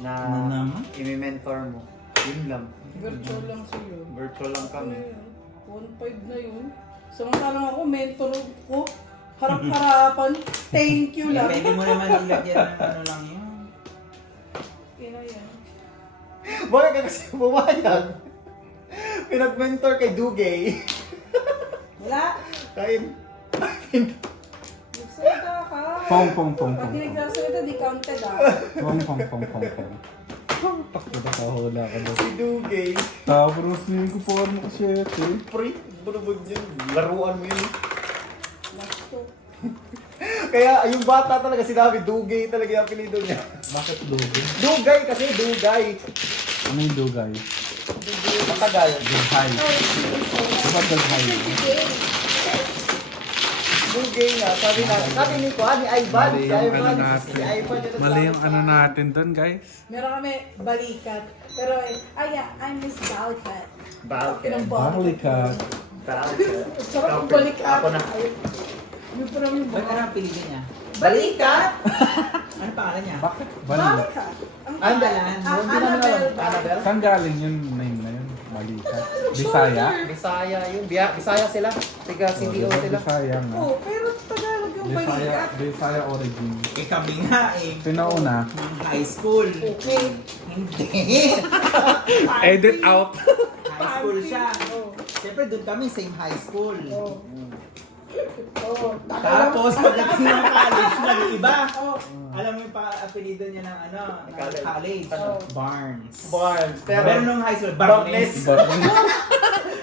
na Ano naman? i-mentor mo. Yun lang. Virtual lang sa'yo. Virtual lang kami. 1.5 na yun. Samantalang ako, mentor ko. Harap-harapan. Thank you lang. Pwede mo naman ilagyan ng ano lang yun. Kaya yan. Bakit ka kasi bumayag? Pinag-mentor kay Dugay. Wala. Kain. Nagsalita ka. Pong, pong, pong, Pag pong. hindi nagsalita, di counted ah. Pong, pong, pong, pong, pong. Takbo na kahula ka doon. Si Dugay. Tapos hindi ko pa ano kasi ito. Pre, bunubod yun. Laruan mo yun. Last to. Kaya yung bata talaga sinabi, Dugay talaga yung apelido niya. Bakit lugi? Dugay kasi, Dugay. Ano yung dugay? Matagal. Dugay. Diba dugay? Dugay nga, sabi ni Kuan, ni Ivan. Mali Si yung Ivan, ano natin. si Ivan yung Mali yung nagsabi ano sa- natin doon, guys. Meron kami balikat. Pero, yeah, I miss balikat. Balkan. Balikat. Balkan. Sarap ang balikat. Ako na. Yung parang yung Ba't ano ang piliin niya? Balikat! Ano pangalan niya? Bakit? Balikat. Balikat! Ang Andalan. Hindi namin alam. Annabelle? Saan galing yung name na yun? Balikat. Bisaya? Bisaya yun. Bisaya sila. Tiga CDO sila. Bisaya nga. Oh, pero Tagalog yung Bisaya, balikat. Bisaya origin. Eh kami nga eh. Pinauna. High school. Okay. Hindi. Edit out. High school siya. Oh. Siyempre doon kami same high school. Oh. Oh. Tapos pagdating ng college, nag-iba. Oh. Alam mo yung apelido niya ng ano, ng College. college? Oh. Barnes. Barnes. Pero nung high school, Barnes. Barnes.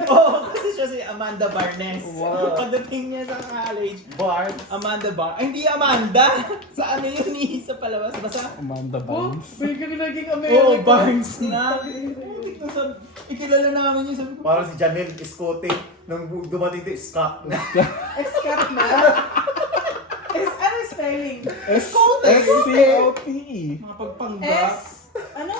Oo, kasi siya si Amanda Barnes. Wow. Pagdating niya sa college, Barnes. Amanda Barnes. Ay, hindi Amanda! Sa ano yun eh, sa palabas. Basta, Amanda Oh, Barnes. may kami naging American. oo, Barnes na. Dito sa, ikilala namin yun. Sabi ko, Parang si Janelle Escote. Nung dumating dito, Scott. Escat na. Ano spelling? S-C-O-T-E. mga pagpangga. Ano?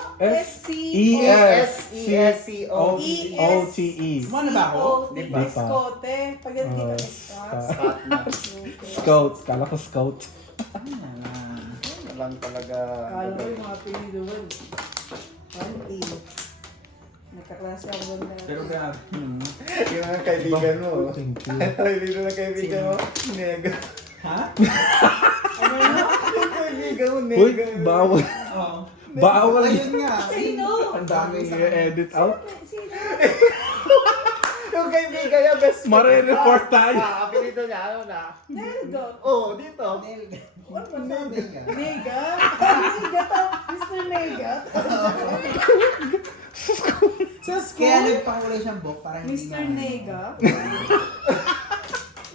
E-S-E-S-C-O-T-E. Ano ba ako? Di ba? Escote. Pag hindi ka Scott. Scott na. Scout. Kala ko scout. Ano lang talaga. Kala ko yung mga piniduan. 1A. Nagkaklase ako doon na. Pero grabe. Yung mga kaibigan mo. Thank you. Kaibigan na kaibigan mo. Nega. Ha? Ano na? Yung kaibigan mo, Uy, nega. bawal. Oo. Bawal. Ayun nga. Sino? Ang daming i-edit out. Sino? Yung kaibigan niya, best friend. Mare-report tayo. Apelido niya, ano na? Neldo. Oo, dito. Nelga. Ano ba sabi? Mega. Mega? Mega to. Mr. Mega. Sa school? Kaya nagpakulay siyang book para hindi Mr. Nega?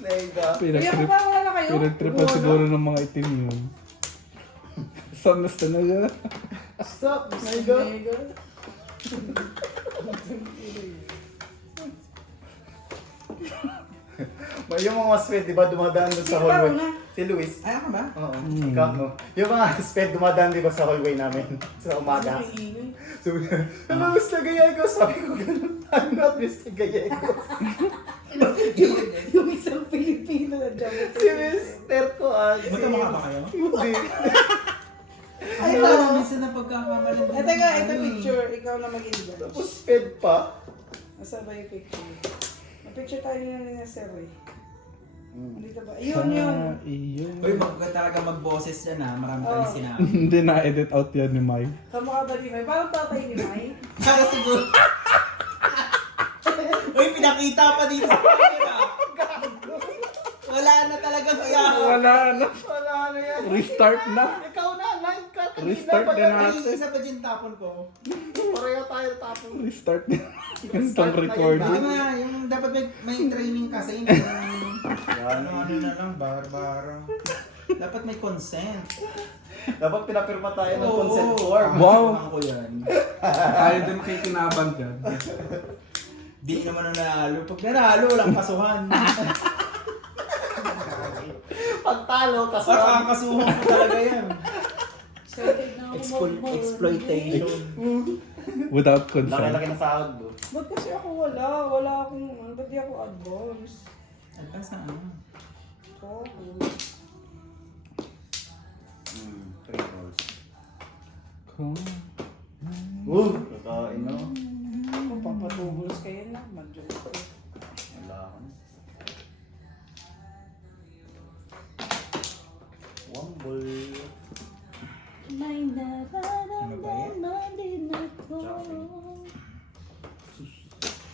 Nega. Kaya kung parang wala na kayo? Pinagtripan siguro ng mga itim yun. Samas talaga. Stop, Mr. Nega. Nega? May yung mga sped, di ba, dumadaan doon sa Sino ba hallway? una? Si Luis. Ay, ako ba? Oo, ikaw. No? Yung mga sped dumadaan, di ba, sa hallway namin? Sa umaga. Ang ingay. So, hello, Mr. Gallegos. Sabi ko ganun, I'm not Mr. Gallegos. Yung isang Pilipino na dyan. Si Mr. ko, Magkamukha ba kayo? Hindi. Ay, Ay, no. minsan na pagkakamali. Eh, teka, ito picture. Ikaw na mag-judge. Tapos sped pa. Nasaan ba yung picture? May picture tayo nila ni Sir eh. Dito ba? Ah, Yun, yun. Iyon. Uy, talaga mag-boses yan ha. Marami Oh. tayong sinabi. Hindi na-edit out yan ni Mai. Kamukha ba ni May? Parang tatay ni May. Para siguro. Uy, pinakita pa dito sa camera. Wala na talaga kaya. Wala na. Wala na yan. Restart na. Ikaw na, live ka. Restart na natin. Ay, isa pa dyan tapon ko. Pareho tayo tapon. Restart na. Instant Hindi recording. mo na, yung dapat may training kasi. Ano na lang, bar-bar. Dapat may consent. Dapat pinapirma tayo ng Oo. consent form. Wow! Ko yan. Tayo din kay kinabang dyan. Di naman na nanalo. Pag nanalo, walang kasuhan. Pagtalo, Parang kasuhan ko talaga yan. Excited na ako mag-board. Exploitation. Without consent. Laki-laki na sahod do. Ba't kasi ako wala? Wala akong, ba't di ako advance? Advance na ano? Oo. 3 rolls. Kung... Kakain no? Kung papatubos kayo na, mag-joke ko. Wala ako. Wumble. May nararamdaman din ako.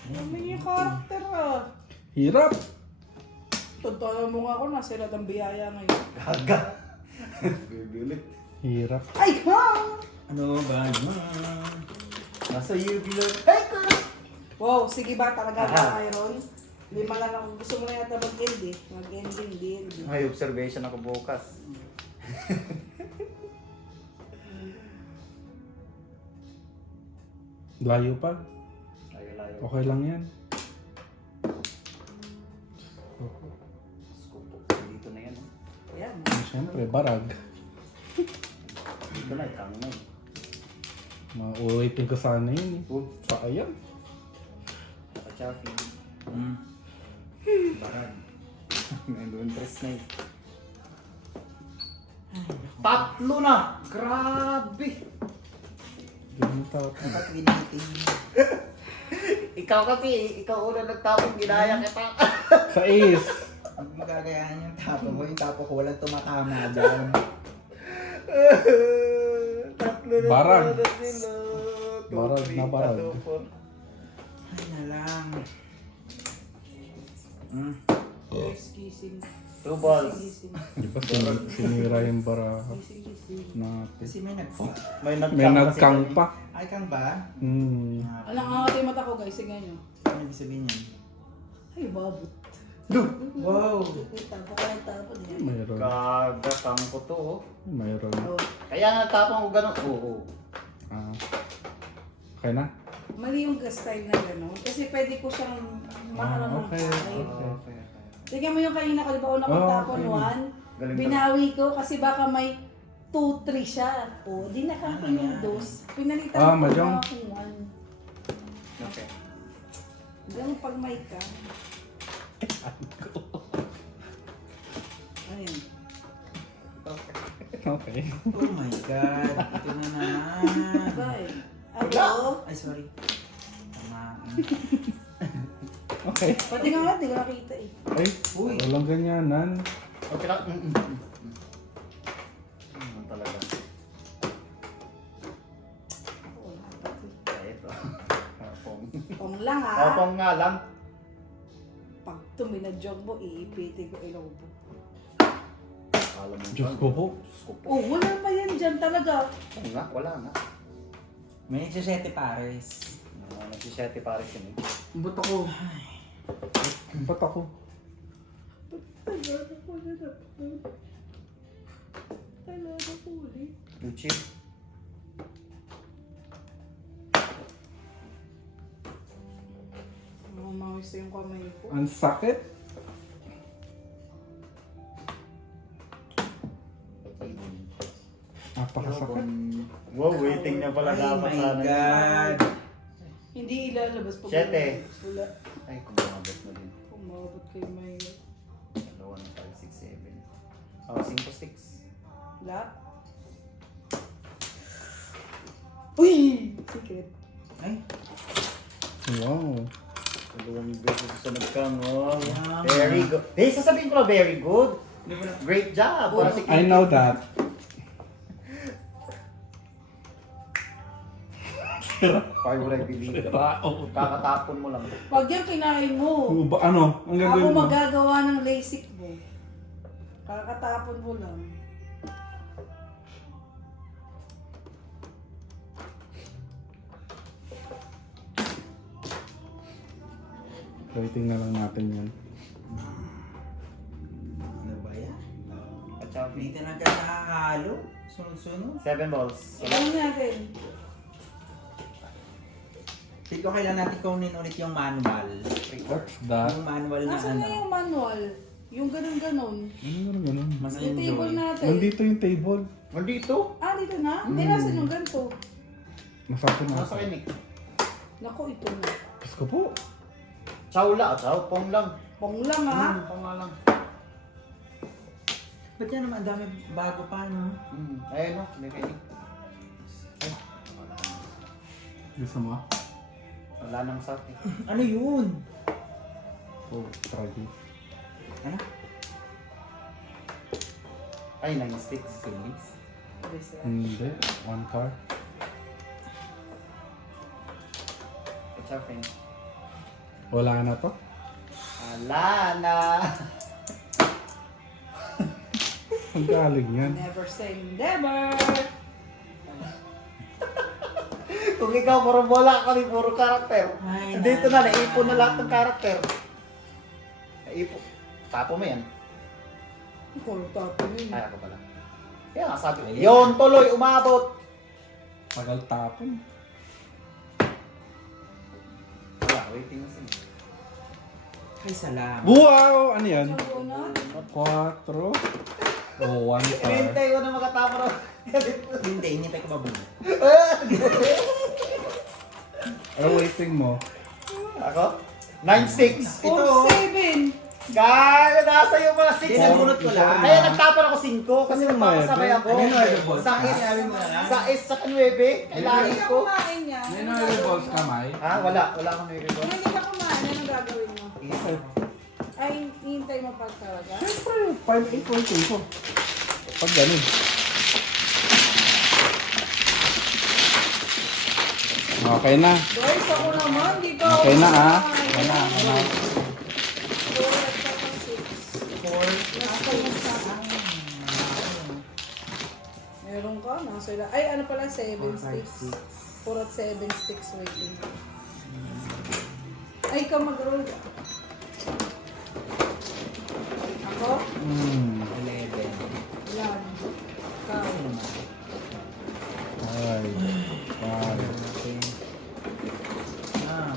May yung karakter ah. Hirap! Totoo mo nga ako, nasa lahat ng biyaya ngayon. Gaga. Baby ulit. Hirap. Ay, ha! Ano ba naman? Nasa UV lang. Hey, ka! Wow, sige ba talaga Aha. ba kayo ron? Lima lang ako. Gusto mo na yata mag-end eh. Mag-ending din. May observation ako bukas. Layo pa. Layo-layo. Okay lang yan. Scoop. Dito na yan. Ayan. Siyempre, barag. Dito na, itang na. Mauwitin ko sana yun eh. Sayang. Naka-chaffy. Barag. Nandun press na eh. Tatlo na! Grabe! Ganito. Dapat giniting. Ikaw kasi, ikaw una nagtapong ginaya kita. Sa ace. Hindi magagayahan yung tapo ko. Yung tapo ko walang tumatama dyan. Tatlo na Barag. na sila. Barag na barag. Ay na lang. First kissing. 2 balls. Kissing. Di ba sinira yung baraha Kissing. natin? Kasi may nag-phone. May May nagkang pa. Ay kang ba? Alam nga yung mata ko guys, sige nyo. Ano ibig sabihin yan? Ay, babot. Wow! Tapo ka ng tapo niya. Mayroon. Kagatang ko to oh. Mayroon. Oh. Kaya nga nagtapong ko ganun. Oo. Ah. Okay na? Mali yung style na gano'n. Kasi pwede ko siyang mahalang ng okay. kain. Okay. Tignan mo yung kanina ko, di ba una kong Oh, tapon okay. 1? Galing Binawi ko kasi baka may 2-3 siya. O, di nakako yung dos. Pinalitan ko Mahjong. na akong 1. Okay. Diyan pag may ka. Ayun. Okay. Oh my God! Ito na naman. Bye. Hello? Ay, sorry. Tama. Okay. Pati nga nga, di ko nakita eh. Ay, walang ganyanan. Okay lang. Talaga. Wala pati. Ay, ito. Hapong. Pong lang ha. Hapong nga lang. Pag tuminadjog mo, iipitin ko ilong mo. Alam mo. Diyos ko po. Diyos ko po. Oh, wala pa yan dyan talaga. Oo nga, wala nga. May 17 pares. Nagsisete pares yun eh. Ba't ako? Ba't ako? Gucci. Mawis yung kamay ko. Ang sakit. Napakasakit. Wow, waiting na pala Ay dapat my sana. God. Hindi ilalabas pag Siyete. wala. Ay, kumabot mo din. Kumabot kayo may... 2, 1, 5, 6, 7. Oh, 5 sticks. Lahat? Uy! Secret. Ay, Wow. Dalawang beses sa nagkang. Oh, Yeah. very good. Eh, sasabihin ko na very good. hindi mo na. Great job. Para si I know that. Why would I believe it? Rao. Kakatapon mo lang. Pag yan kinain mo, Ano? Ang ako gagawin mo? magagawa ng LASIK mo. Kakatapon mo lang. Waiting na lang natin yan. Ano ba yan? At saka, Dito na ka nakahalo. Sunod-sunod. 7 balls. Alam natin. Feel ko kailan natin kunin ulit yung manual. What's that? Yung manual na Nasaan ano. na yung manual? Yung ganun-ganon. Ano ganun? Mas Yung table enjoy. natin. Nandito yung table. Nandito. Ah, dito na? Hindi, nasan yung ganito? Nasaan na? Nasa kinik. Naku, ito na. Diyos ko po. Chow la. Chow pong lang. Pong lang ha. Pong nga lang. Ba't yan naman? Ang dami bago pa, no? Ayun o. May kinik. Gusto mo? Wala nang south eh. Ano yun? Oh, tragedy. Ano? Ay, 9 sticks. Hindi. One card. At saka friend. Wala na to? Wala na. Ang galing yan. Never say never. Kung ikaw puro bola ka rin, puro karakter. Ay, Dito na, naipon na lahat ng karakter. Naipon. Tapo mo yan. Ikaw, tapon yun. Ay, ako pala. Kaya nga sabi ko, yun, tuloy, umabot. Tagal tapon. Wala, waiting na sila. Ay, salamat. Wow! Ano yan? Ang donut? 4. Oh, one card. Hinihintay ko na makatama na. Hindi, hinintay ko mabuno. Ano waiting mo? Ako? 9 sticks. Ito. 7. Kaya nasa iyo pala 6. Hindi, nabunot ko lang. Kaya nagtapon ako 5 kasi Ano nagpapasabay ako. Ano yung other balls? Sa is, Sinabi mo na lang. sa is, sa 9. Kailangan Hindi ka ko. kumain niya. May balls kamay? Ha? Wala. Wala akong nire Kung hindi ka kumain, anong gagawin mo? Isa. Ay, hihintay mo pa talaga? Siyempre, 5-8 ko. Pag ganun. Okay na. Guys, ako naman, dito. Okay na ah. Okay na. Okay na. 4 at saka 6. 4. Meron ka, nasa ila. Ay, ano pala, 7 sticks. 4 at 7 sticks waiting. Ay, ikaw mag-roll. Ako? 11. Yan. Ikaw. Ay. Ay. Okay. Ah.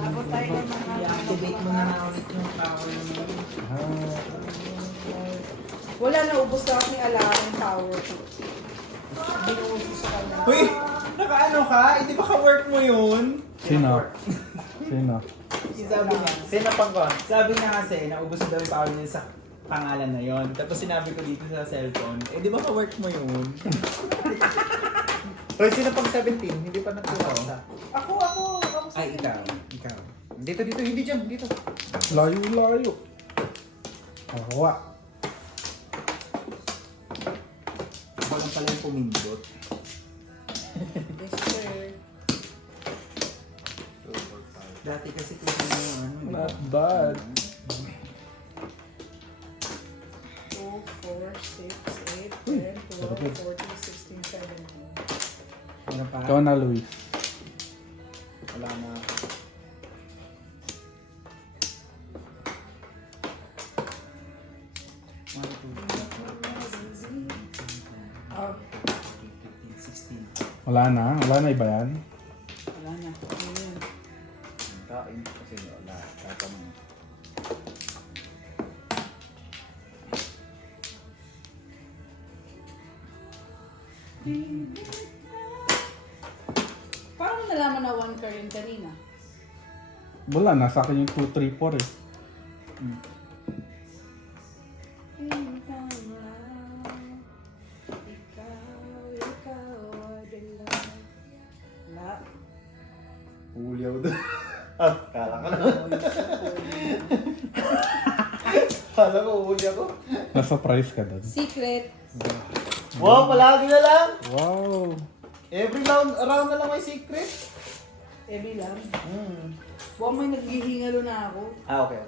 Ako tayo ng mga I-activate mo na nga ulit yung power mo. Wala na, ubos na ni Alara yung power. Binuuso sa kanya. Uy! Nakaano ka? Hindi ba ka-work mo yun? Sino? Sino? Sabi niya. Sino pang ko? Sabi niya kasi, naubos na daw yung power niya sa pangalan na yon. Tapos sinabi ko dito sa cellphone, eh di ba ka-work mo yun? Hoy, sino pang 17? Hindi pa nagtuwa. Ako sa Ay, ikaw. Ikaw. Dito, hindi dyan. Dito. Layo-layo. Kawa. Ako lang pala yung pumindot. Yes, sir. Dati kasi kung ano yung ano. Not bad. 2, 4, 6, 8, 10, 12, 14, 16, 17. Ano pa? Ikaw na, Luis. Wala na. One, two, Oh, 16. Wala na? Wala na iba yan? wala na. Ano yun? Kain kasi wala. Tatanong. Paano mo nalaman na 1 car yung kanina? Wala, nasa akin yung 2, 3, 4 eh. Wala. Hulyaw doon. Kala ka na. Kala ko huli ako. Na-surprise ka doon. Secret. Wow, palagi na lang. Wow! Every round na lang may secret. Every lang. Hmm. Huwag may naghihingalo na ako. Ah, okay.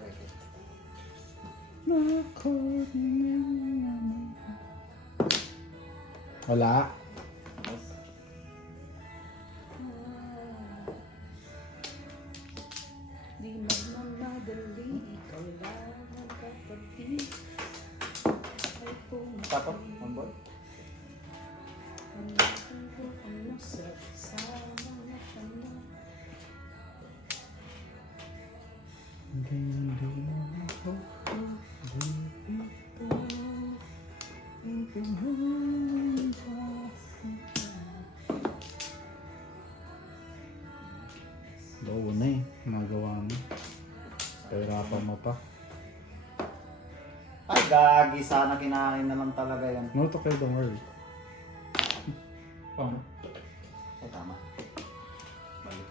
Wala. Di magmamadali, ikaw lang ang kapatid. Ay Tapos, one ball. ano sa kasama na kanya. Bawa na eh. Nagawa mo. Pahirapan mo pa. Ay, gagi. Sana kinain na lang talaga yan. No, to kayo, don't worry. Oh. Ay, tama. Balik.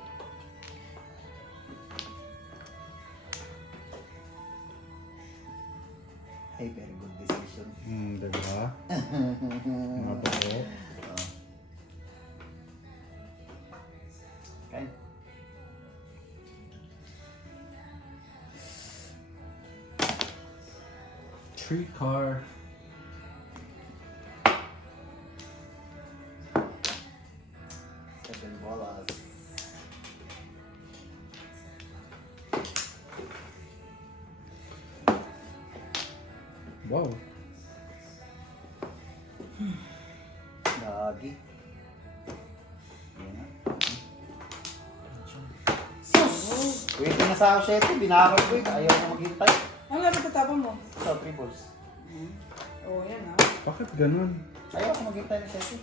Ay, very good decision. Diba? Mga bako. Kain. Tree car. Seven bolas. Wow. Gagi. Yan na. Sus! Waiting na sa ako, Shetty. Binakot ko eh. Ayaw na maghintay. Ano lang tatapon mo? Sa three balls. Oo, yan ah. Bakit ganun? Ayaw ko maghintay na Shetty.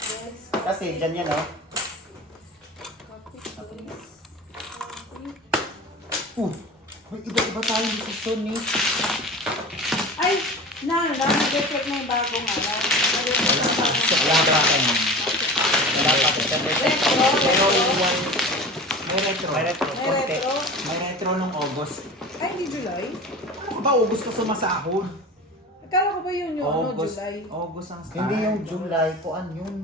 Yes. Kasi dyan yan, oh. May iba-iba tayong desisyon eh. Ay! Na-detect na yung bagong ano. Na-detect na yung bagong Wala pa akin. Wala pa akin. Pero yung one... May retro. May retro. May Konti. retro? May retro nung August. Ay, hindi July? Ano ba August ka sumasahod? Akala ko ba yun yung ano, August. July? August ang start. Hindi yung July. Kuan yun.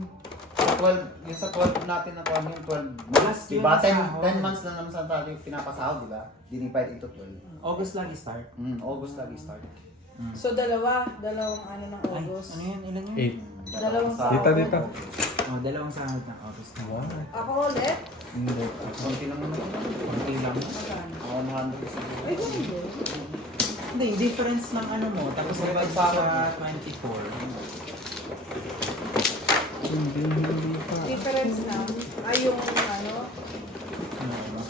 12, yung sa 12 natin na kuan yung 12 months. Yun Diba? ang 10 sahod. months lang naman sa tayo pinapasahod, diba? Dinified into 12. August lagi start. August lagi start. So, dalawang ano ng Ay, August. ano yun? Ilan yun? 8. Dalawang sahod. Dito, dito. Oh, dalawang sahod ng August na. Wow. Ako ulit? Hindi. Konti lang naman. Konti lang. Magkano? Ako 100 siguro. Ay, ganun yun. Hindi, difference ng ano mo. Tapos May divide pagsahod. sa 24. Hindi pa. Difference na. Ay, yung ano.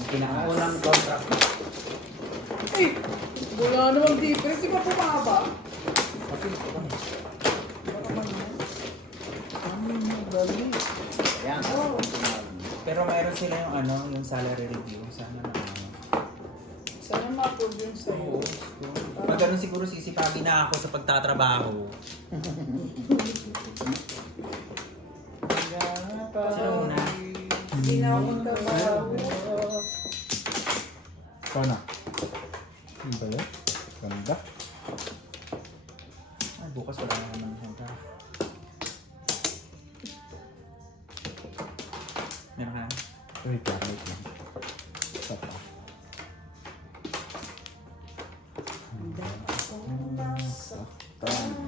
Pinakaunang contract. Ay! Wala namang difference. Di ba pumaba? Kasi ito ko. Baka man yan. Yan. Oh. Pero mayroon sila yung ano, yung salary review. Sana na ano. Sana ma-approve yung sa'yo. Pag ganun siguro sisipagin na ako sa pagtatrabaho. Sino una? Hindi na ako magtrabaho. Paano? Ano ba yun? Ganda. Ay, bukas wala na naman siya. Wait lang, wait lang. Isa pa.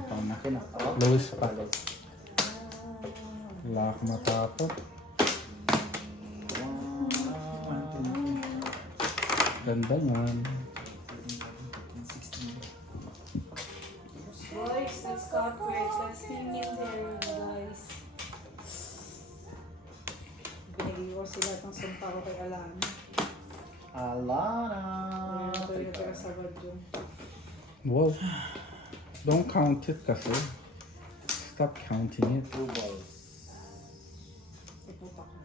Pang makina. Close pa. Wala akong matapot. Ganda yan. Boys, let's calculate. Let's hang in there, guys. Binigay ko sila itong sumpa ko kay Alan. Alana. Ito yung natira sa badyo. Wow. Don't count it kasi. Stop counting it. 2 balls. Iputa ko.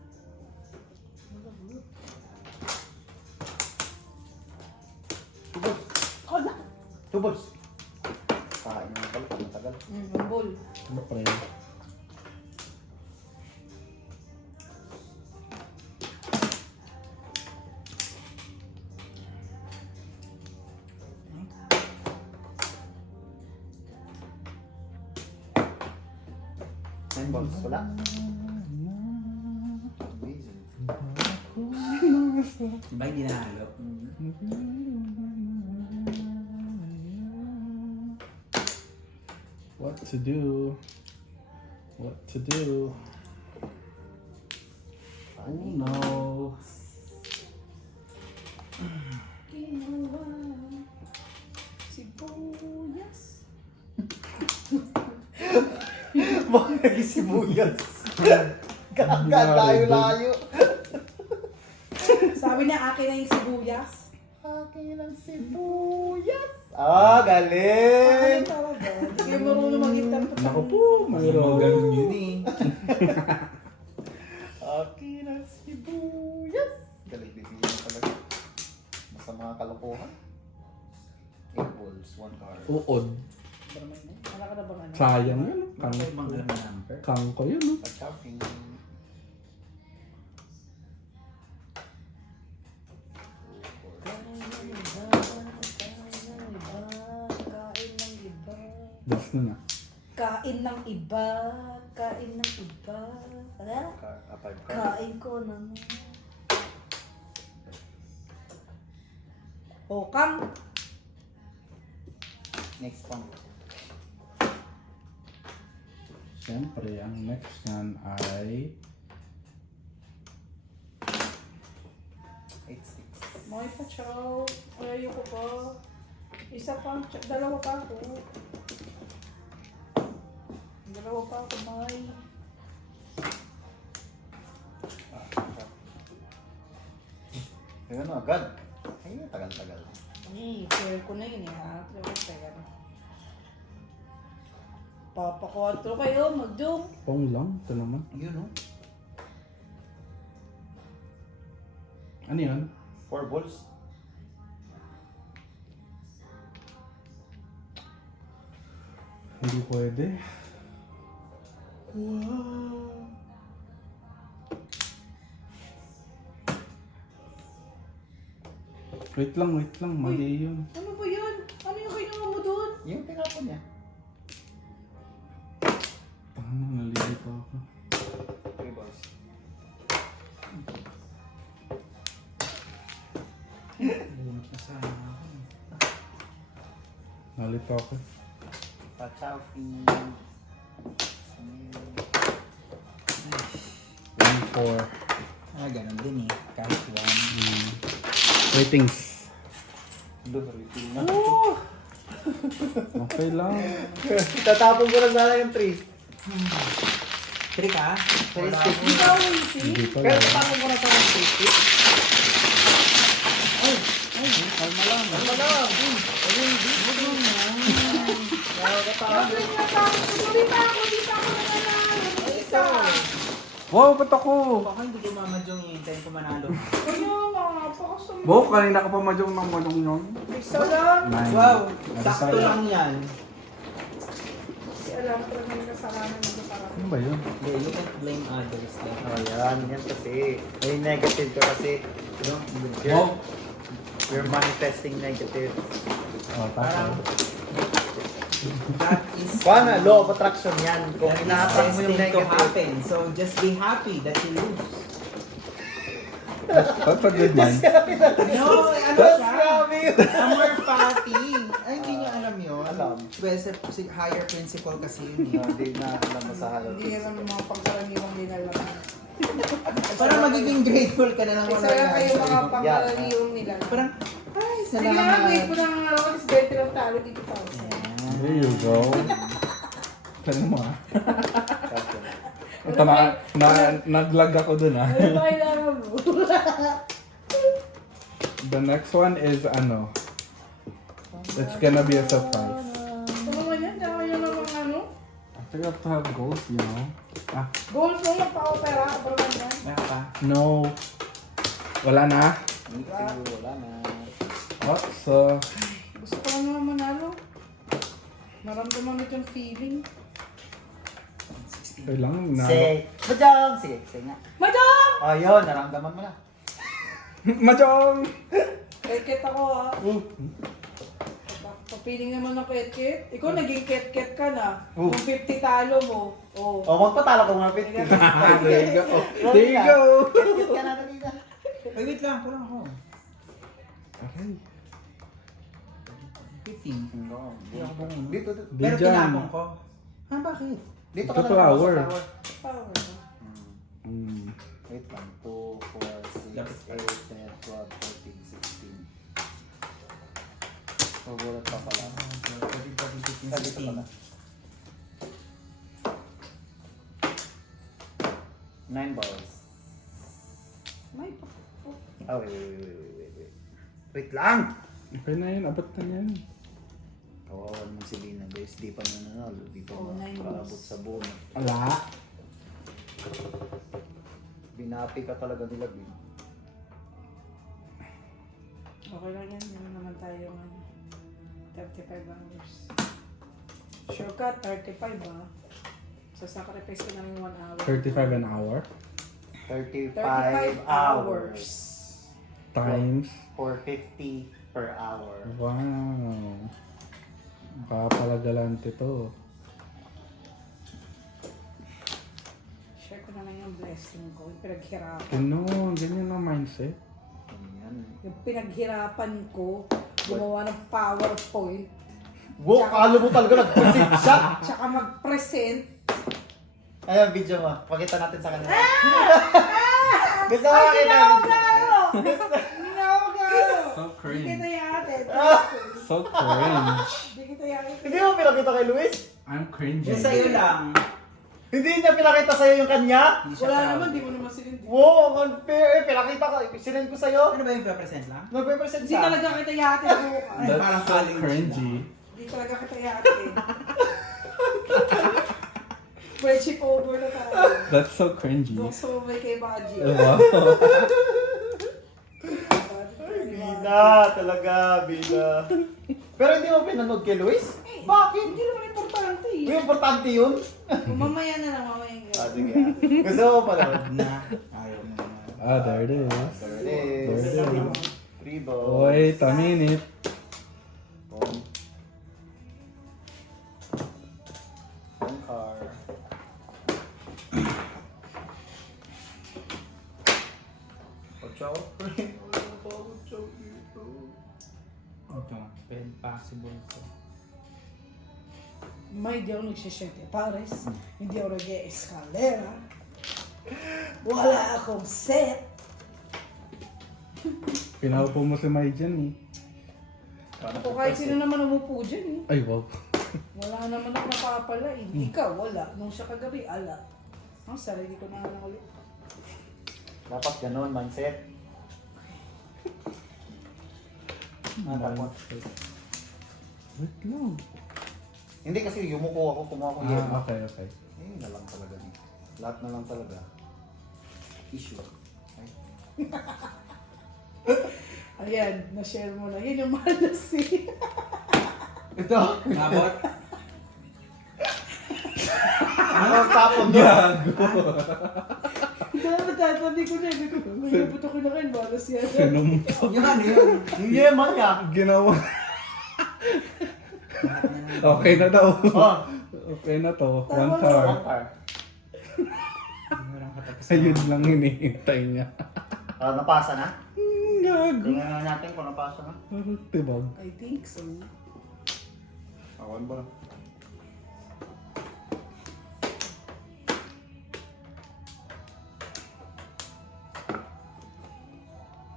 2 balls. Hala! 2 balls. Kain naman pala pag matagal. Ang ball. Ano pa rin? Nine balls. Wala. Diba hindi nahalo? What to do? What to do? Oh no. Ginawa. Sibuyas. Bakit naging sibuyas? Layo-layo. Sabi niya, akin na yung sibuyas. Akin ang sibuyas. Ah, galing! Talaga. Hindi kayo marunong mag-interpret. Naku po, Mga mayroon. ganun yun eh. Akin ang sibuyas. Galing bibigyan talaga. Basta mga kalokohan. 8 balls, 1 card. Uod. Wala ka na bang ano? Sayang yun. Kang, Mga ibang alam na number. kang ko yun. Oh. Pag-shopping. Kain ng iba. Das na na. Kain ng iba. Kain ng iba. Wala? 5 card. Kain ko ng... Hokang. Next one. Siyempre, ang next yan ay 8 sticks. Moy pa, chow. Ayaw ko pa. Isa pa. Dalawa pa ako. Dalawa pa ako, Moy. Ayun agad. Ay, tagal-tagal. Share ko na yun eh, ha? Teka. Papa 4 kayo, mag-doom. pong lang. Ito naman. Yun oh. Ano yan? 4 balls. Hindi pwede. Wait lang. Mali yun. Ano ba yun? Ano yung kinuha mo doon? Yung tinapon niya. Nalilito ako. 3 balls. Nalito ako. Pa-shopping. 1-4. Ah, ganun din eh. Kahit 1. Ratings. Doon, refill na. Okay lang. Tatapon ko na sana yung 3. 3 ka? Wala stick. akong- Ikaw, Lucy. Hindi pa Pero lang. tatapon ko na sana yung 3. Kalma lang. Ano lang? Bakit natapos? Tuloy pa ako, di pa ako nananalo. Isa. Wow, ba't ako? Baka hindi ko mamadyong i-intend ko manalo. Kaya nga, pakasama. Wow, kanina ka pa madyong ng manong yun. Isa lang. Wow! Nasa Sakto sa'yo. lang yan. Kasi alam ko lang yung kasalanan nito para. Ano ba yun? Hindi, you can't blame others. Like, Oh, yan kasi. May negative ka kasi. no? Wow. You're manifesting negative. Oh, Parang, tapos. that is Paano? Law of attraction yan. Kung that is inaattract mo yung destined to negative. happen. So just be happy that you lose. That's a good one. No, ano That's siya? grabe yun. A more fatty. Ay, hindi niyo alam yun. Alam. Well, si higher principle kasi yun. Hindi na alam mo sa higher Hindi naman mga pangkaraniwang nilalang. Parang magiging grateful ka na lang Isa lang kayo mga sa'yo. pangkaraniwang nilalang. Parang, ay, Sige lang, wait salamat. mo na nga ako. Kasi 20 lang talo dito pa. There you go. Tanong mo ah. Kasi, Tama, naglag ako dun ah. Ano ba kailangan mo? The next one is ano. It's gonna be a surprise. Ano nga yan? Tsaka yun naman ano? I think I have to have goals, you know. Ah, Goals mo, magpa-opera. Ano ba yan? Meron pa. no. Wala na. siguro wala na. Oh, so, Gusto ko lang naman manalo. Naramdaman ito yung feeling. kailangan na. Say, Majong! Sige, say nga. Madam! Oh, yun, naramdaman mo na. Majong! Ket-ket ako ah. Papiling naman ng ket-ket. Ikaw naging ket-ket ka na. Yung 50 talo mo. Oh. Oh, magpatalo ka mga 50. There you go. There you go. Kit ka na kanina. Ay, wait lang. Kulang ako. Okay. 15. Hindi ako bumong. Dito, dito. Pero Diyan. tinapon ko. Ha, bakit? Dito Ito ka to na lang, hour. sa tower. Power. Mm. Wait lang. 2, 4, 6, 8, 10, 12, 14, 16. Magulat pa pala. 13, 14, 15, Ah, dito pala. 9 balls. May Ah, wait. Wait lang! Okay na yun, abot na yan. Kawawan mo si Lina guys, di pa nananalo, di pa Oh, 9 makaabot balls. sa buwan. Wala. Binapi ka talaga nila, Bin. Okay lang yan. Meron naman tayo ano, 35 hours. Sure ka, 35 ah. Sasacrifice ko na yung 1 hour. 35 an hour 35 hours. times. 450 per hour. Wow. Kapalagalante to. Share ko na lang yung blessing ko. Yung pinaghirapan. Ganun, ganyan ang mindset. Ganyan. Yung pinaghirapan ko, gumawa ng PowerPoint, Wow, kalo mo talaga nag-present siya. tsaka mag-present. Ayan, video mo. Pakita natin sa kanila. Gusto mo makita? Hindi na ako gano! So Hindi cringe. kita yatin. So cringe. Hindi kita yatin. Hindi mo pinakita kay Luis? I'm cringing. Yung sa'yo lang. Hindi niya pinakita sa'yo yung kanya? Hindi siya Wala proud. naman, di mo naman sinindi. Wow, ang unfair. Eh, pinakita ko. Sinend ko sa'yo. Ano ba yung represent lang? Nagpe-present Hindi siya. talaga kita yatin bukas. Ay, parang That's so college cringy. Hindi talaga kita yatin. Friendship over na tayo. That's so cringy. Nung sumabay kay Baji. Wow. Bina, talaga, Bina. Pero hindi mo pinanood kay Luis? Bakit? Hindi naman importante eh. May importante yun. Mamaya na lang, mamaya Ah, nga. sige. Gusto mo pala. Na. Ayaw mo na. Ah, there it is. There it is. There it is. 3 balls. Wait a minute. One car. Ocho. Ito, pen possible to. May di ako nagsisiyete pares. Hindi ako nag-eskalera. Wala akong set. Pinaupo mo si Mai dyan eh. O kahit sino naman umupo dyan eh. Ay, wow. Wala naman ako napapala eh. Ikaw, wala. Nung siya kagabi, ala. Ang sarili ko na lang ulit. Dapat ganun, mindset. Tapos. Wait lang. Hindi kasi yumuko ako, kumuha ko yun. Ah, okay, okay. Eh, na lang talaga. Lahat na lang talaga. Issue. Ay. Ayan, na-share mo na. Yun yung mahal na si. Ito. Mabot. Ano ang tapon doon? Dapat tatabi ko na. Hindi ko, may buto ko na kayo. Balas yan. Sinumpa. Yung ano yun? Yung yeman niya. Ginawa. Okay na daw. Oh. Okay na to. Tama One car. One car. Walang katapos. Ayun lang hinihintay niya. Napasa na? Gago. Tingnan nga natin kung napasa na. Tibag. I think so. Awan ba?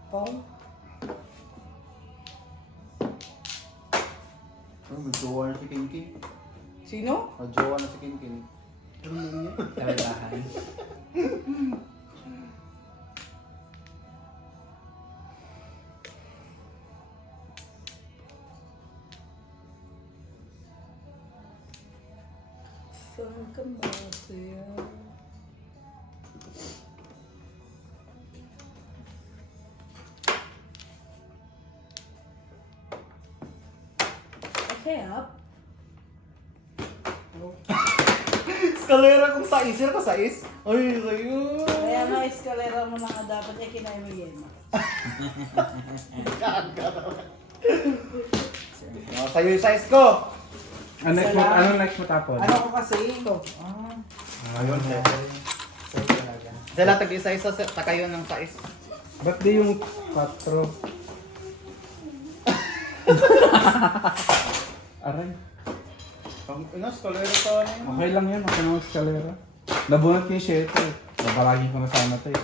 Pong. May jowa na si Kinkin. Sino? May jowa na si Kinkin. Kailangan. Saan ka masaya? Okay, up. Eskalera kung sais. Sino ka sais? Ay, sa'yo. Kaya nga, eskalera mo na nga dapat eh, kinain mo yan. Sa'yo yung size ko. Ano next mo tapon? Ano ko kasi? Ah. Ayun, sir. So, talaga. Dala, tag-isa-isa, takayo ng size. Ba't di yung 4? Aray. Eskalera ka na yun. Okay lang yan. Okay lang eskalera. Nabunot ko yung 7. Babalagin ko na sana ito eh.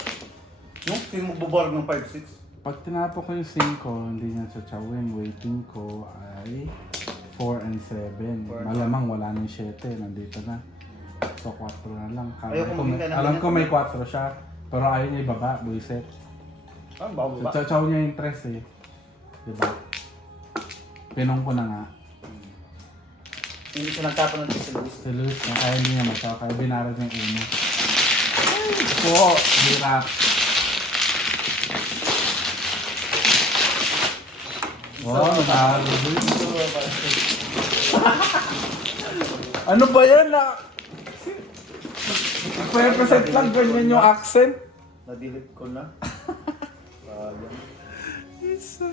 No? Sino magbabarag ng 5-6? Pag tinapo ko yung 5, hindi niya tsawin. Waiting ko ay 4 and 7. Malamang wala nang 7. Nandito na. So 4 na lang. Ayoko maghintay ng Alam ko may ganyan. 4 siya. Pero ayaw niya ibaba. Buiset. Ano ba? So tsaw niya yung 3 eh. Diba? Pinong ko na nga. Hindi siya nagtapon ng si Luis. Si Luis na kaya hindi niya matsaw. Kaya binarag niya yung 1. Po! Hirap. Wow, natalo Luis. Ano ba yan na? Represent lang ganyan yung accent. Na-delete ko na. Sayang. Isa.